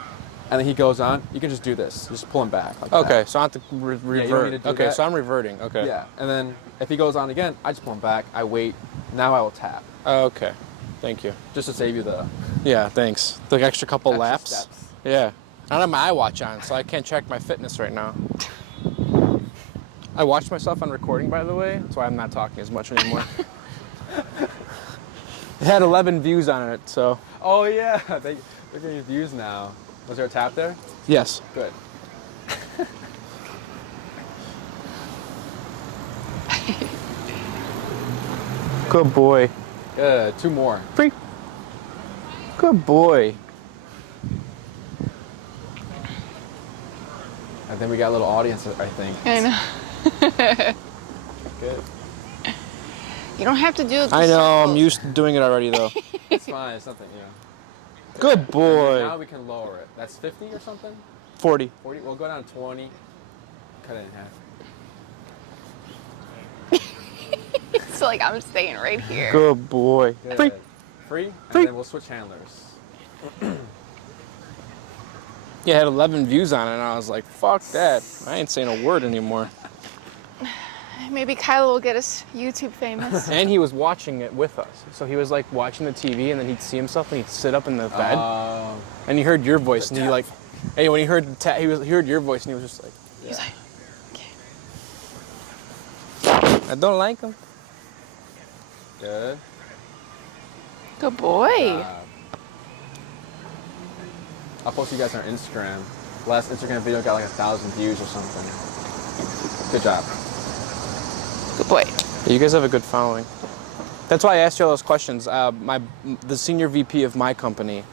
and then he goes on, you can just do this. Just pull him back. Like Okay. that. So I have to revert. you don't need to do Okay. that. So I'm reverting. Okay. Yeah. And then if he goes on again, I just pull him back. I wait. Now I will tap, Okay. Thank you. just to save you the Yeah. Thanks. The extra couple extra laps. steps. Yeah. I don't have my iWatch on, so I can't check my fitness right now. I watched myself on recording, by the way. That's why I'm not talking as much anymore. It had 11 views on it, so. Oh yeah, they're getting views now. Was there a tap there? Yes. Good. Good boy. Good. 2 more. Free. Good boy. And then we got a little audience, I think. I know. Good. You don't have to do it. I know, I'm used to doing it already though. It's fine. It's nothing. Yeah. Good Now boy. we can lower it. That's 50 or something. 40. 40. We'll go down 20. Cut it in half. It's like I'm staying right here. Good boy. Good. Free. Free. And Free. then we'll switch handlers. Yeah, it had 11 views on it, and I was like, fuck that. I ain't saying a word anymore. Maybe Kylo will get us YouTube famous. And he was watching it with us. So he was like watching the TV, and then he'd see himself, and he'd sit up in the bed. And he heard your voice, and he like, hey, when he heard he heard your voice, and he was just like, He's like, I don't like him. Good. good boy. I'll post you guys on our Instagram. Last Instagram video got like 1,000 views or something. Good job. Good boy. Yeah, you guys have a good following. That's why I asked you all those questions. The senior VP of my company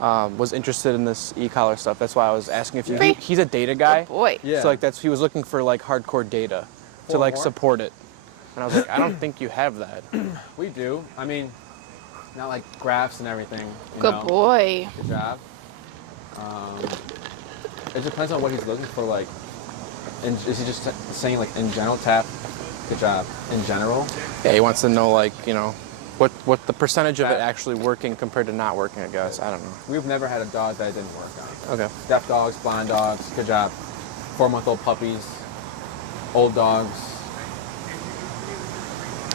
was interested in this e-collar stuff. That's why I was asking if you. Free. He's a data guy. Good boy. Yeah. So like he was looking for like hardcore data to Four like more? support it. And I was like, I don't think you have that. We do. I mean, not like graphs and everything. You Good know. boy. Good job. It depends on what he's looking for. Like, is he just saying like in general tap? Good job. In general. Yeah, he wants to know like what the percentage of it actually working compared to not working. I guess I don't know. We've never had a dog that it didn't work on. Okay. Deaf dogs, blind dogs. Good job. 4-month-old puppies. Old dogs.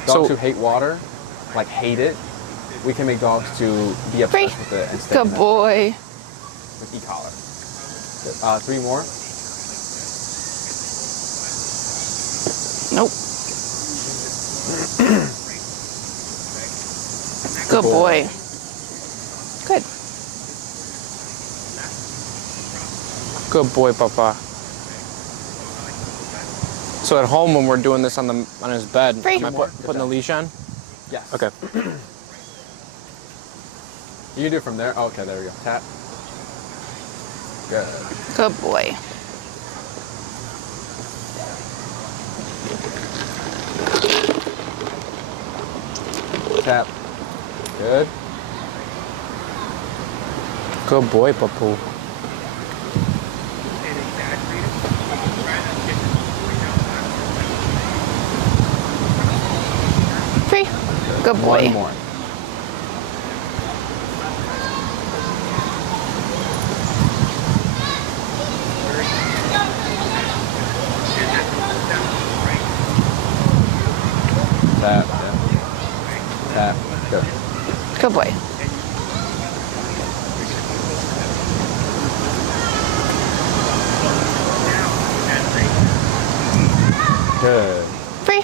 Dogs So- who hate water, like hate it. We can make dogs to be obsessed Free. with it and stay Good in it boy. with e-collar. 3 more. Nope. Good boy. Good. Good boy, Papa. So at home when we're doing this on his bed, Free. am I putting the leash on? Yes. Okay. You can do it from there. Oh, okay, there we go. Tap. Good. Good boy. Tap. Good. Good boy, Papu. Free. Good boy. One more. Tap. Yeah. Tap. Good. Good boy. Good. Free.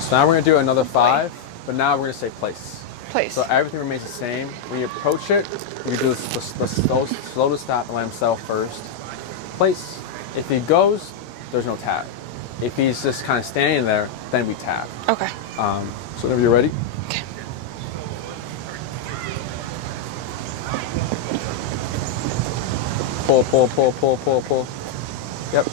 So now we're gonna do another 5, but now we're gonna say place. Place. So everything remains the same. When you approach it, you do the slow to stop and let him settle first. Place. If he goes, there's no tap. If he's just kind of standing there, then we tap. Okay. So whenever you're ready. Okay. Pull, pull, pull, pull, pull, pull. Yep.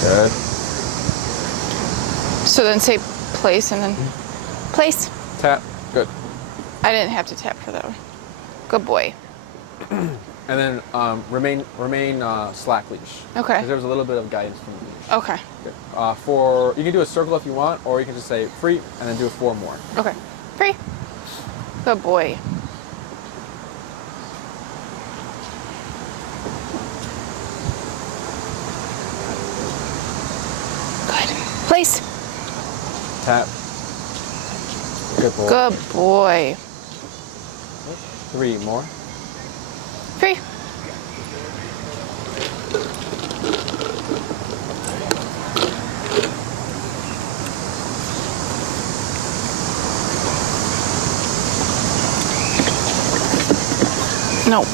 Good. So then say place and then place. Tap. Good. I didn't have to tap for that one. Good boy. And then remain slack leash. Okay. Because there was a little bit of guidance from the leash. Okay. Good. You can do a circle if you want, or you can just say free and then do 4 more. Okay. Free. Good boy. Good. Place. Tap. Good boy. Good boy. 3 more. Free. No.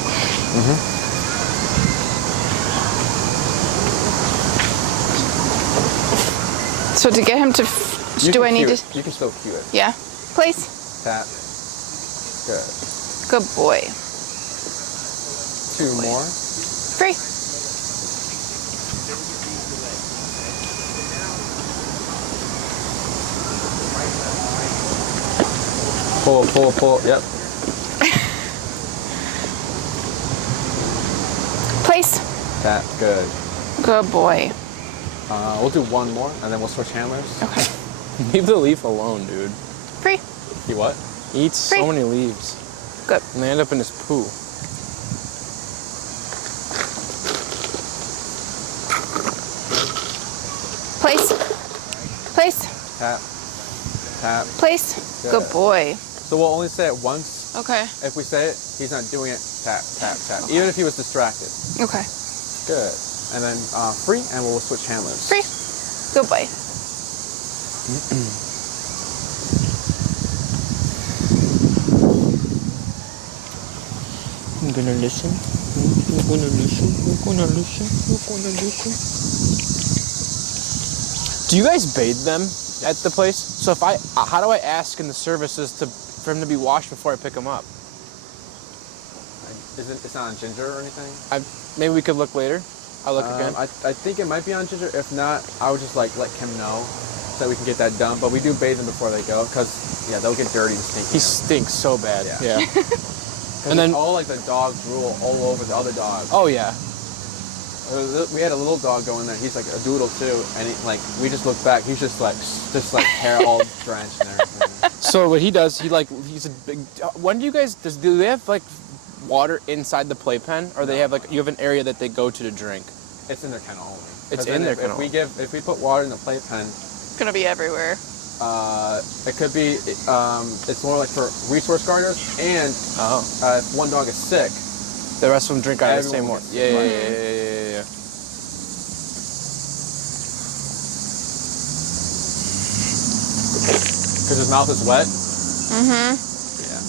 So to get him to, do I need to? You can still cue it. Yeah. Place. Tap. Good. Good boy. 2 more. Free. Pull. Yep. Place. Tap. Good. Good boy. We'll do 1 more, and then we'll switch handlers. Okay. Leave the leaf alone, dude. Free. You what? He eats Free. so many leaves. Good. And they end up in his poo. Place. Place. Tap. Tap. Place. Good boy. So we'll only say it once. Okay. If we say it, he's not doing it. Tap, tap, tap. Even if he was distracted. Okay. Good. And then free, and we'll switch handlers. Free. Good boy. I'm gonna listen. You're gonna listen. You're gonna listen. You're gonna listen. Do you guys bathe them at the place? So if how do I ask in the services for him to be washed before I pick him up? It's not on ginger or anything? Maybe we could look later. I'll look again. I think it might be on ginger. If not, I would just let Kim know so we can get that done. But we do bathe them before they go because, yeah, they'll get dirty and stinky. He stinks so bad. Yeah. And then all like the dog drool all over the other dogs. Oh yeah. We had a little dog go in there. He's like a doodle too, and we just look back. He's just like hair all drenched and everything. So what he does, he's a big. When do you guys do they have like water inside the playpen, or they have like you have an area that they go to drink? It's in their kennel only. It's in their kennel. If we put water in the playpen, It's gonna be everywhere. it could be. It's more like for resource guarders, and if one dog is sick, the rest of them drink out of the same everyone water. gets Yeah. because his mouth is wet. Mm-hmm. Yeah.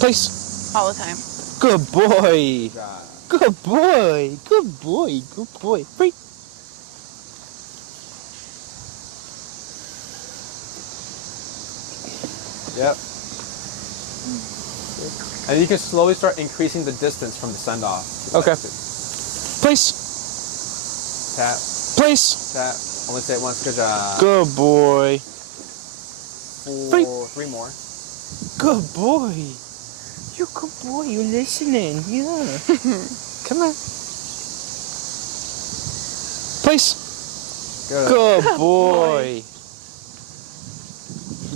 Place. All the time. Good boy. God. Good boy. Good boy. Good boy. Free. Yep. And you can slowly start increasing the distance from the send off. Okay. Place. Tap, Place. tap. Only say it once. Good job. Good boy. 3 more. Good boy. You're a good boy. You're listening. Yeah. Come on. Place. Good. Good boy.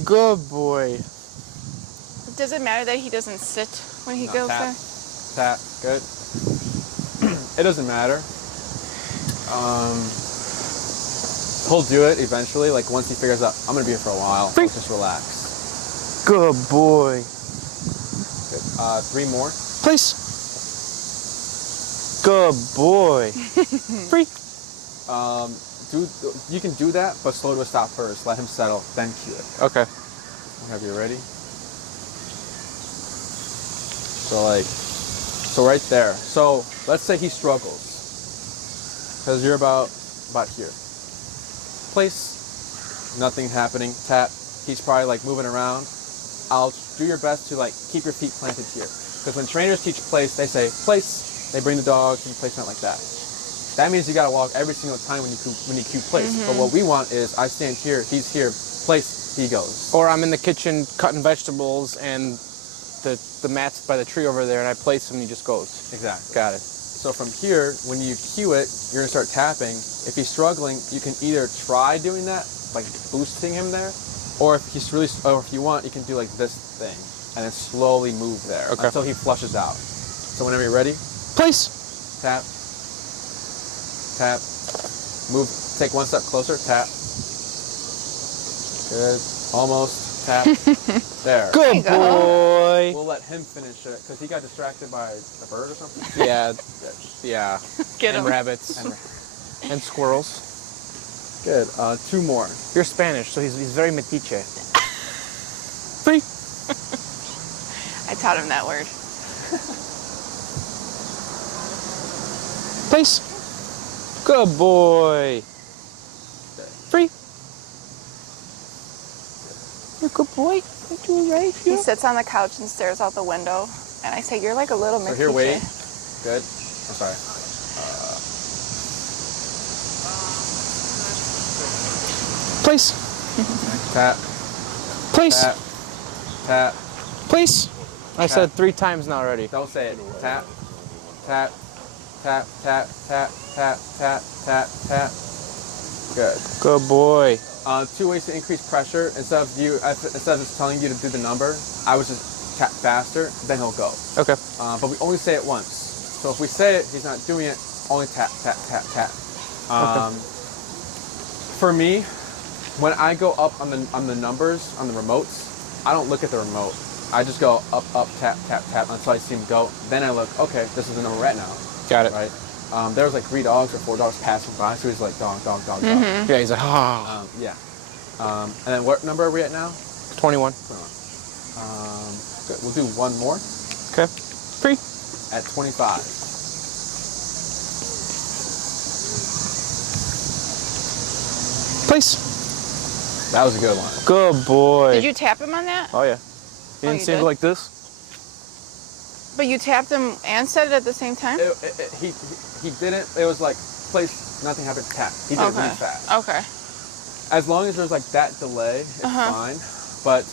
Good boy. Does it matter that he doesn't sit when he goes tap. there? Tap. Good. It doesn't matter. He'll do it eventually. Like once he figures out, I'm gonna be here for a while. Free. Just relax. Good boy. Good. 3 more. Place. Good boy. Free. You can do that, but slow to a stop first. Let him settle, then cue it. Okay. Whenever you're ready. So right there. So let's say he struggles. Because you're about here. Place. Nothing happening. Tap. He's probably like moving around. I'll do your best to like keep your feet planted here. Because when trainers teach place, they say place. They bring the dog and placement like that. That means you gotta walk every single time when you cue place. Mm-hmm. But what we want is I stand here, he's here, place, he goes. Or I'm in the kitchen cutting vegetables and the mat's by the tree over there and I place him and he just goes. Exactly. Got it. So from here, when you cue it, you're gonna start tapping. If he's struggling, you can either try doing that, like boosting him there, or if you want, you can do like this thing and then slowly move there until he flushes out. So whenever you're ready, Place. tap, tap, move, take one step closer, tap. Good, almost, tap, there. Good There you boy. We'll let him finish it because he got distracted by a bird or something. Yeah. Get and him. rabbits and squirrels. Good, 2 more. You're Spanish, so he's very metiche. Free. I taught him that word. Place. Good boy. Free. You're a good boy. You're doing right. He sits on the couch and stares out the window, and I say, "You're like a little So Mickey." here, wait. Good. I'm sorry. Place. Tap, Place. tap, tap. Place. I Tap. said 3 times now already. Don't say it. Tap, tap, tap, tap, tap, tap, tap, tap, tap. Good. Good boy. 2 ways to increase pressure. Instead of just telling you to do the number, I would just tap faster, then he'll go. Okay. But we only say it once. So if we say it, he's not doing it. Only tap, tap, tap, tap. For me, when I go up on the numbers on the remotes, I don't look at the remote. I just go up, up, tap, tap, tap until I see him go. Then I look. Okay, this is the number right now. Got it. Right. There was like 3 dogs or 4 dogs passing by, so he's like dog, dog, dog, dog. Yeah, he's like, ah. Yeah. And then what number are we at now? 21. Good. We'll do 1 more Okay. Free. at 25. Place. That was a good one. Good boy. Did you tap him on that? Oh, yeah. He didn't you seem did? like this? But you tapped him and said it at the same time? He didn't. It was like place, nothing happened. Tap. He did it really fast. Okay. As long as there's like that delay, it's fine. But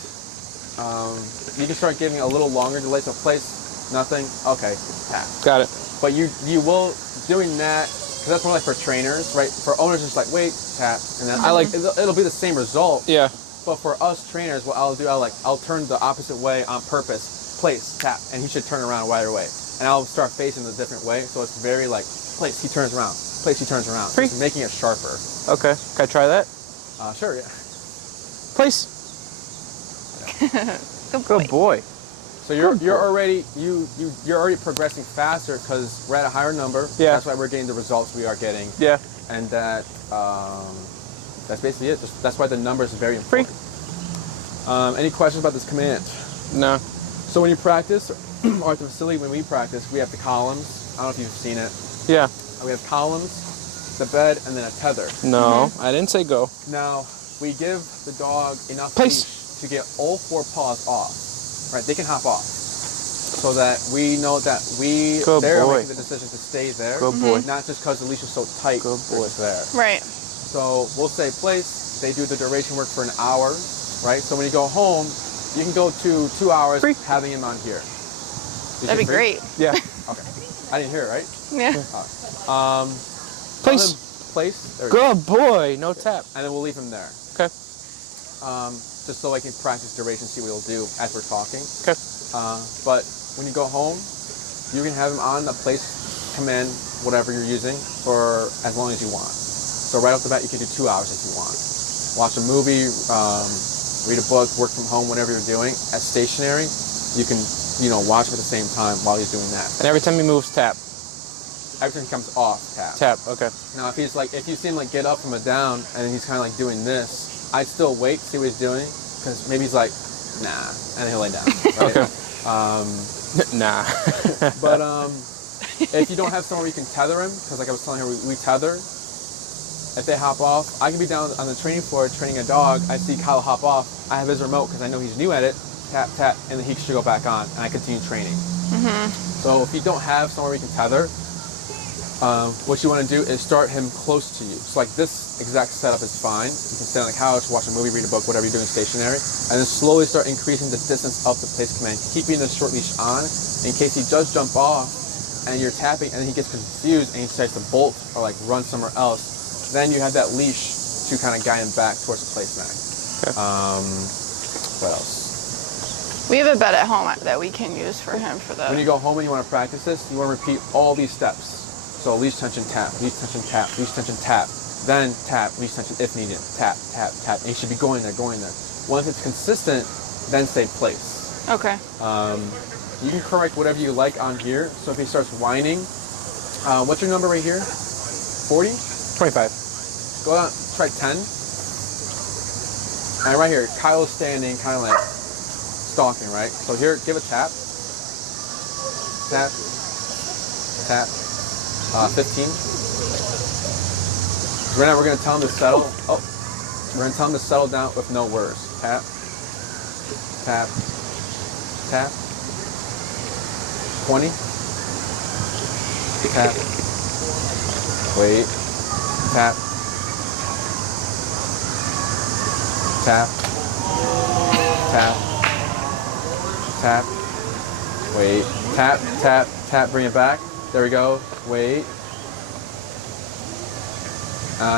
you can start giving a little longer delay. So place, nothing. Okay, tap. Got it. But you will doing that because that's more like for trainers, right? For owners, it's like wait, tap, and then it'll be the same result. Yeah. But for us trainers, what I'll do, I'll turn the opposite way on purpose. Place, tap, and he should turn around right away. And I'll start facing the different way, so it's very like place, he turns around. Place, he turns around. Free. It's making it sharper. Okay. Can I try that? Sure, yeah. Place. Good boy. So you're already progressing faster because we're at a higher number. Yeah. That's why we're getting the results we are getting. Yeah. And that's basically it. That's why the numbers is very important. Any questions about this command? No. So when you practice, or at the facility when we practice, we have the columns. I don't know if you've seen it. Yeah. We have columns, the bed, and then a tether. No, I didn't say go. Now, we give the dog enough Place. leash to get all 4 paws off. Right, they can hop off. So that we know that they're making the decision to stay there. Good boy. Not just because the leash is so tight. Good boy. It's there. Right. So we'll say place, they do the duration work for an hour, right? So when you go home, you can go to 2 hours Free. having him on here. That'd be great. Yeah. Okay. I didn't hear it, right? Yeah. Place. Place. There we go. Good boy. No tap. And then we'll leave him there. Okay. Just so I can practice duration, see what he'll do as we're talking. Okay. But when you go home, you can have him on the place command, whatever you're using, for as long as you want. So right off the bat, you can do 2 hours if you want. Watch a movie, read a book, work from home, whatever you're doing. At stationary, you can, watch at the same time while he's doing that. And every time he moves, tap. Everything comes off tap. Tap. Okay. Now, if you see him like get up from a down and he's kind of like doing this, I'd still wait, see what he's doing, because maybe he's like, nah, and he'll lay down. Right? Okay. Nah. But if you don't have somewhere you can tether him, because like I was telling her, we tether. If they hop off, I can be down on the training floor training a dog. I see Kylo hop off. I have his remote because I know he's new at it. Tap, tap, and then he should go back on, and I continue training. So if you don't have somewhere we can tether, what you want to do is start him close to you. So like this exact setup is fine. You can sit on the couch, watch a movie, read a book, whatever you're doing stationary, and then slowly start increasing the distance of the place command, keeping the short leash on in case he does jump off and you're tapping and then he gets confused and he decides to bolt or like run somewhere else. Then you have that leash to kind of guide him back towards the place command. Okay. What else? We have a bed at home that we can use for him for the. When you go home and you want to practice this, you want to repeat all these steps. So leash tension, tap, leash tension, tap, leash tension, tap. Then tap, leash tension if needed. Tap, tap, tap. And you should be going there, going there. Once it's consistent, then say place. Okay. You can correct whatever you like on here. So if he starts whining, what's your number right here? 40? 25. Go down, try 10. And right here, Kylo's standing, kind of like stalking, right? So here, give a tap. Tap. Tap. 15. Right now we're gonna tell him to settle. Oh, we're gonna tell him to settle down with no words. Tap, tap, tap. 20. Tap. Wait. Tap. Tap. Tap. Tap. Wait. Tap, tap, tap. Bring it back. There we go. Wait.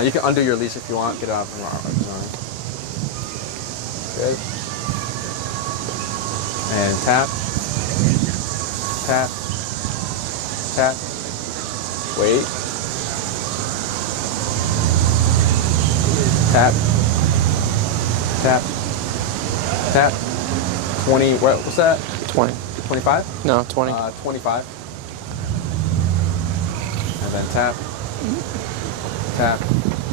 You can undo your leash if you want. Get it out from our arm. Good. And tap. Tap. Tap. Wait. Tap. Tap. Tap. 20. What was that? 20. 25? No, 20. 25. And then tap. Tap.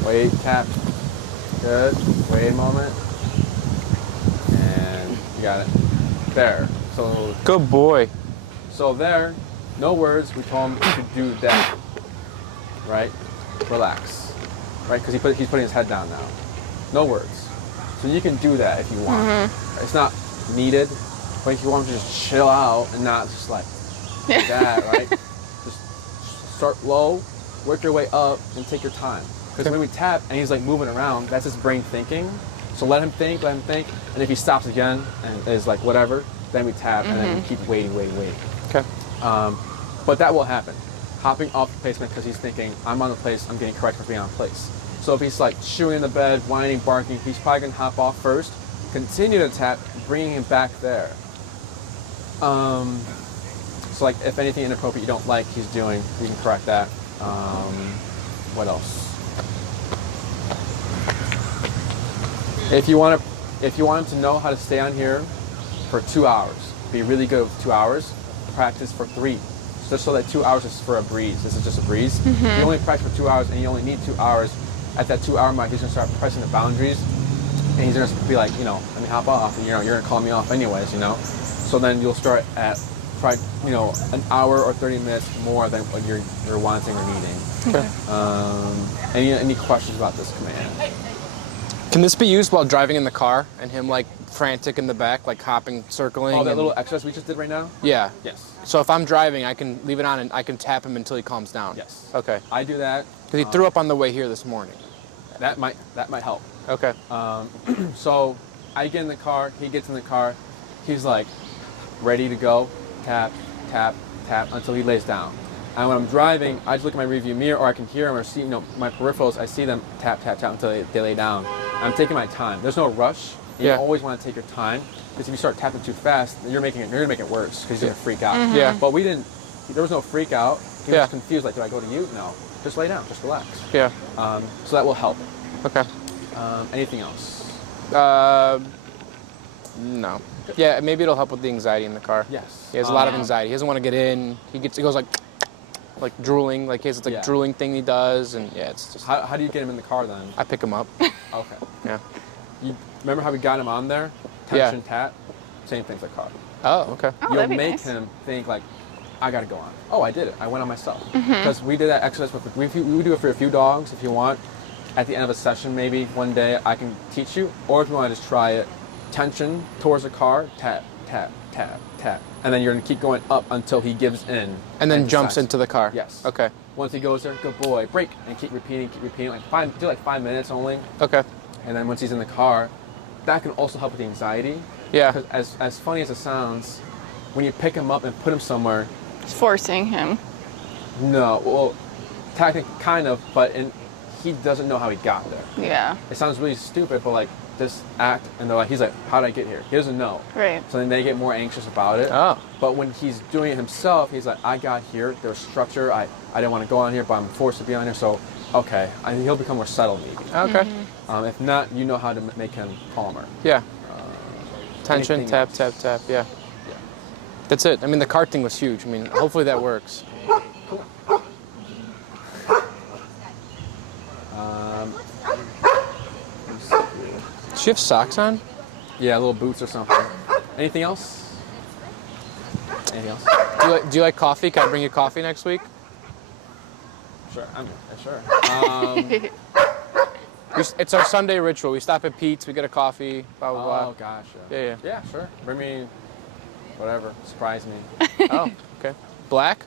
Wait. Tap. Good. Wait a moment. And you got it. There. So. Good boy. So there, no words. We told him to do that. Right? Relax. Right? Because he's putting his head down now. No words. So you can do that if you want. Mm-hmm. It's not needed, but if you want to just chill out and not just like that, right? Just start low, work your way up, and take your time. Because when we tap and he's like moving around, that's his brain thinking. So let him think, and if he stops again and is like whatever, then we tap and then we keep waiting. Okay. But that will happen. Hopping off the placement because he's thinking, I'm on the place, I'm getting correct for being on place. So if he's like chewing in the bed, whining, barking, he's probably gonna hop off first, continue to tap, bringing him back there. So like if anything inappropriate you don't like he's doing, you can correct that. What else? If you want him to know how to stay on here for 2 hours, be really good with 2 hours, practice for 3. Just so that 2 hours is for a breeze. This is just a breeze. You only practice for 2 hours and you only need 2 hours. At that 2 hour mark, he's gonna start pressing the boundaries and he's gonna be like, let me hop off, and you're gonna call me off anyways, So then you'll start at an hour or 30 minutes more than what you're wanting or needing. Okay. Any questions about this command? Can this be used while driving in the car and him like frantic in the back, like hopping, circling? Oh, that little exercise we just did right now? Yeah. Yes. So if I'm driving, I can leave it on and I can tap him until he calms down. Yes. Okay. I do that. Because he threw up on the way here this morning. That might help. Okay. So I get in the car, he gets in the car, he's like ready to go, tap, tap, tap until he lays down. And when I'm driving, I just look at my rearview mirror, or I can hear him or see, my peripherals, I see them tap, tap, tap until they lay down. I'm taking my time. There's no rush. You always want to take your time, because if you start tapping too fast, you're gonna make it worse, because he's gonna freak out. Yeah. But there was no freak out. He was confused, like, do I go to you? No. Just lay down, just relax. Yeah. So that will help. Okay. Anything else? No. Yeah, maybe it'll help with the anxiety in the car. Yes. He has a lot of anxiety. He doesn't want to get in. He goes like drooling, like he has this drooling thing he does, and it's just. How do you get him in the car then? I pick him up. Okay. Yeah. You remember how we got him on there? Tension, tap, same thing as the car. Oh, okay. Oh, You'll make him think like, I gotta go on. Oh, I did it. I went on myself. Because we did that exercise we do it for a few dogs if you want. At the end of a session, maybe one day I can teach you, or if you want to just try it, tension towards the car, tap, tap, tap, tap, and then you're gonna keep going up until he gives in. And then jumps into the car. Yes. Okay. Once he goes there, good boy, break, and keep repeating, do 5 minutes only. Okay. And then once he's in the car, that can also help with the anxiety. Yeah. Because as funny as it sounds, when you pick him up and put him somewhere, It's forcing him. no, well, technically kind of, but he doesn't know how he got there. Yeah. It sounds really stupid, but like this act, and he's like, how did I get here? He doesn't know. Right. So then they get more anxious about it. Oh. But when he's doing it himself, he's like, I got here, there's structure, I didn't want to go on here, but I'm forced to be on here, so okay. He'll become more settled maybe. Okay. If not, you know how to make him calmer. Yeah. Tension, anything tap, else? tap, tap. Yeah. Yeah. That's it. I mean, the cart thing was huge. I mean, hopefully that works. Does she have socks on? Yeah, little boots or something. Anything else? Anything else? Do you like coffee? Can I bring you coffee next week? Sure. Sure. It's our Sunday ritual. We stop at Pete's, we get a coffee, blah, blah, blah. Oh, gotcha. Yeah. Yeah, sure. Bring me whatever. Surprise me. Oh, okay. Black?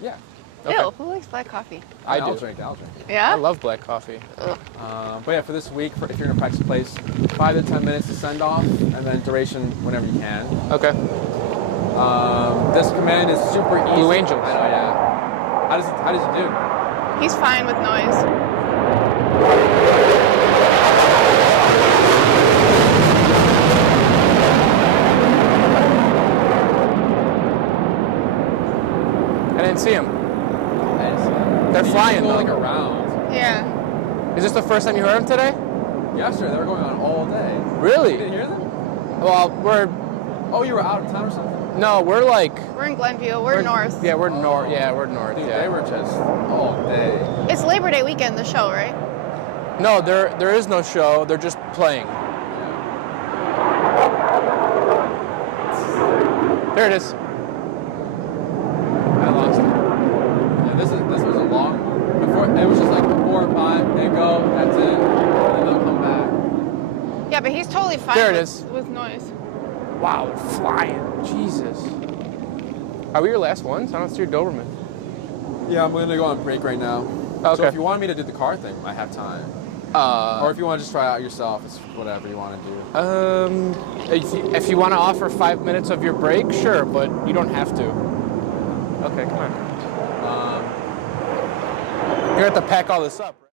Yeah. Okay. Ew, who likes black coffee? I'll do. drink it. I Yeah? love black coffee. But yeah, for this week, if you're in a practice place, 5 to 10 minutes to send off, and then duration whenever you can. Okay. This command is super easy. Blue Angels. I know, yeah. How does it do? He's fine with noise. I didn't see him. They're flying, Go though. like around. Yeah. Is this the first time you heard him today? Yesterday, they were going on all day. Really? You didn't hear them? Well, we're Oh, you were out of town or something? no, we're like We're in Glenview. We're north. Yeah, we're north. Yeah, we're north. Dude, yeah. they were just all day. It's Labor Day weekend, the show, right? No, there is no show. They're just playing. There it is. I lost it. Yeah, this was a long. Before it was just like 4 or 5. They go. That's it. And then they'll come back. Yeah, but he's totally fine There it with, is. with noise. Wow, they're flying. Jesus. Are we your last ones? I don't see your Doberman. Yeah, I'm gonna go on break right now. Okay. So if you want me to do the car thing, I have time. Or if you want to just try it out yourself, it's whatever you want to do. If you want to offer 5 minutes of your break, sure, but you don't have to. Okay, come on. You're gonna have to pack all this up.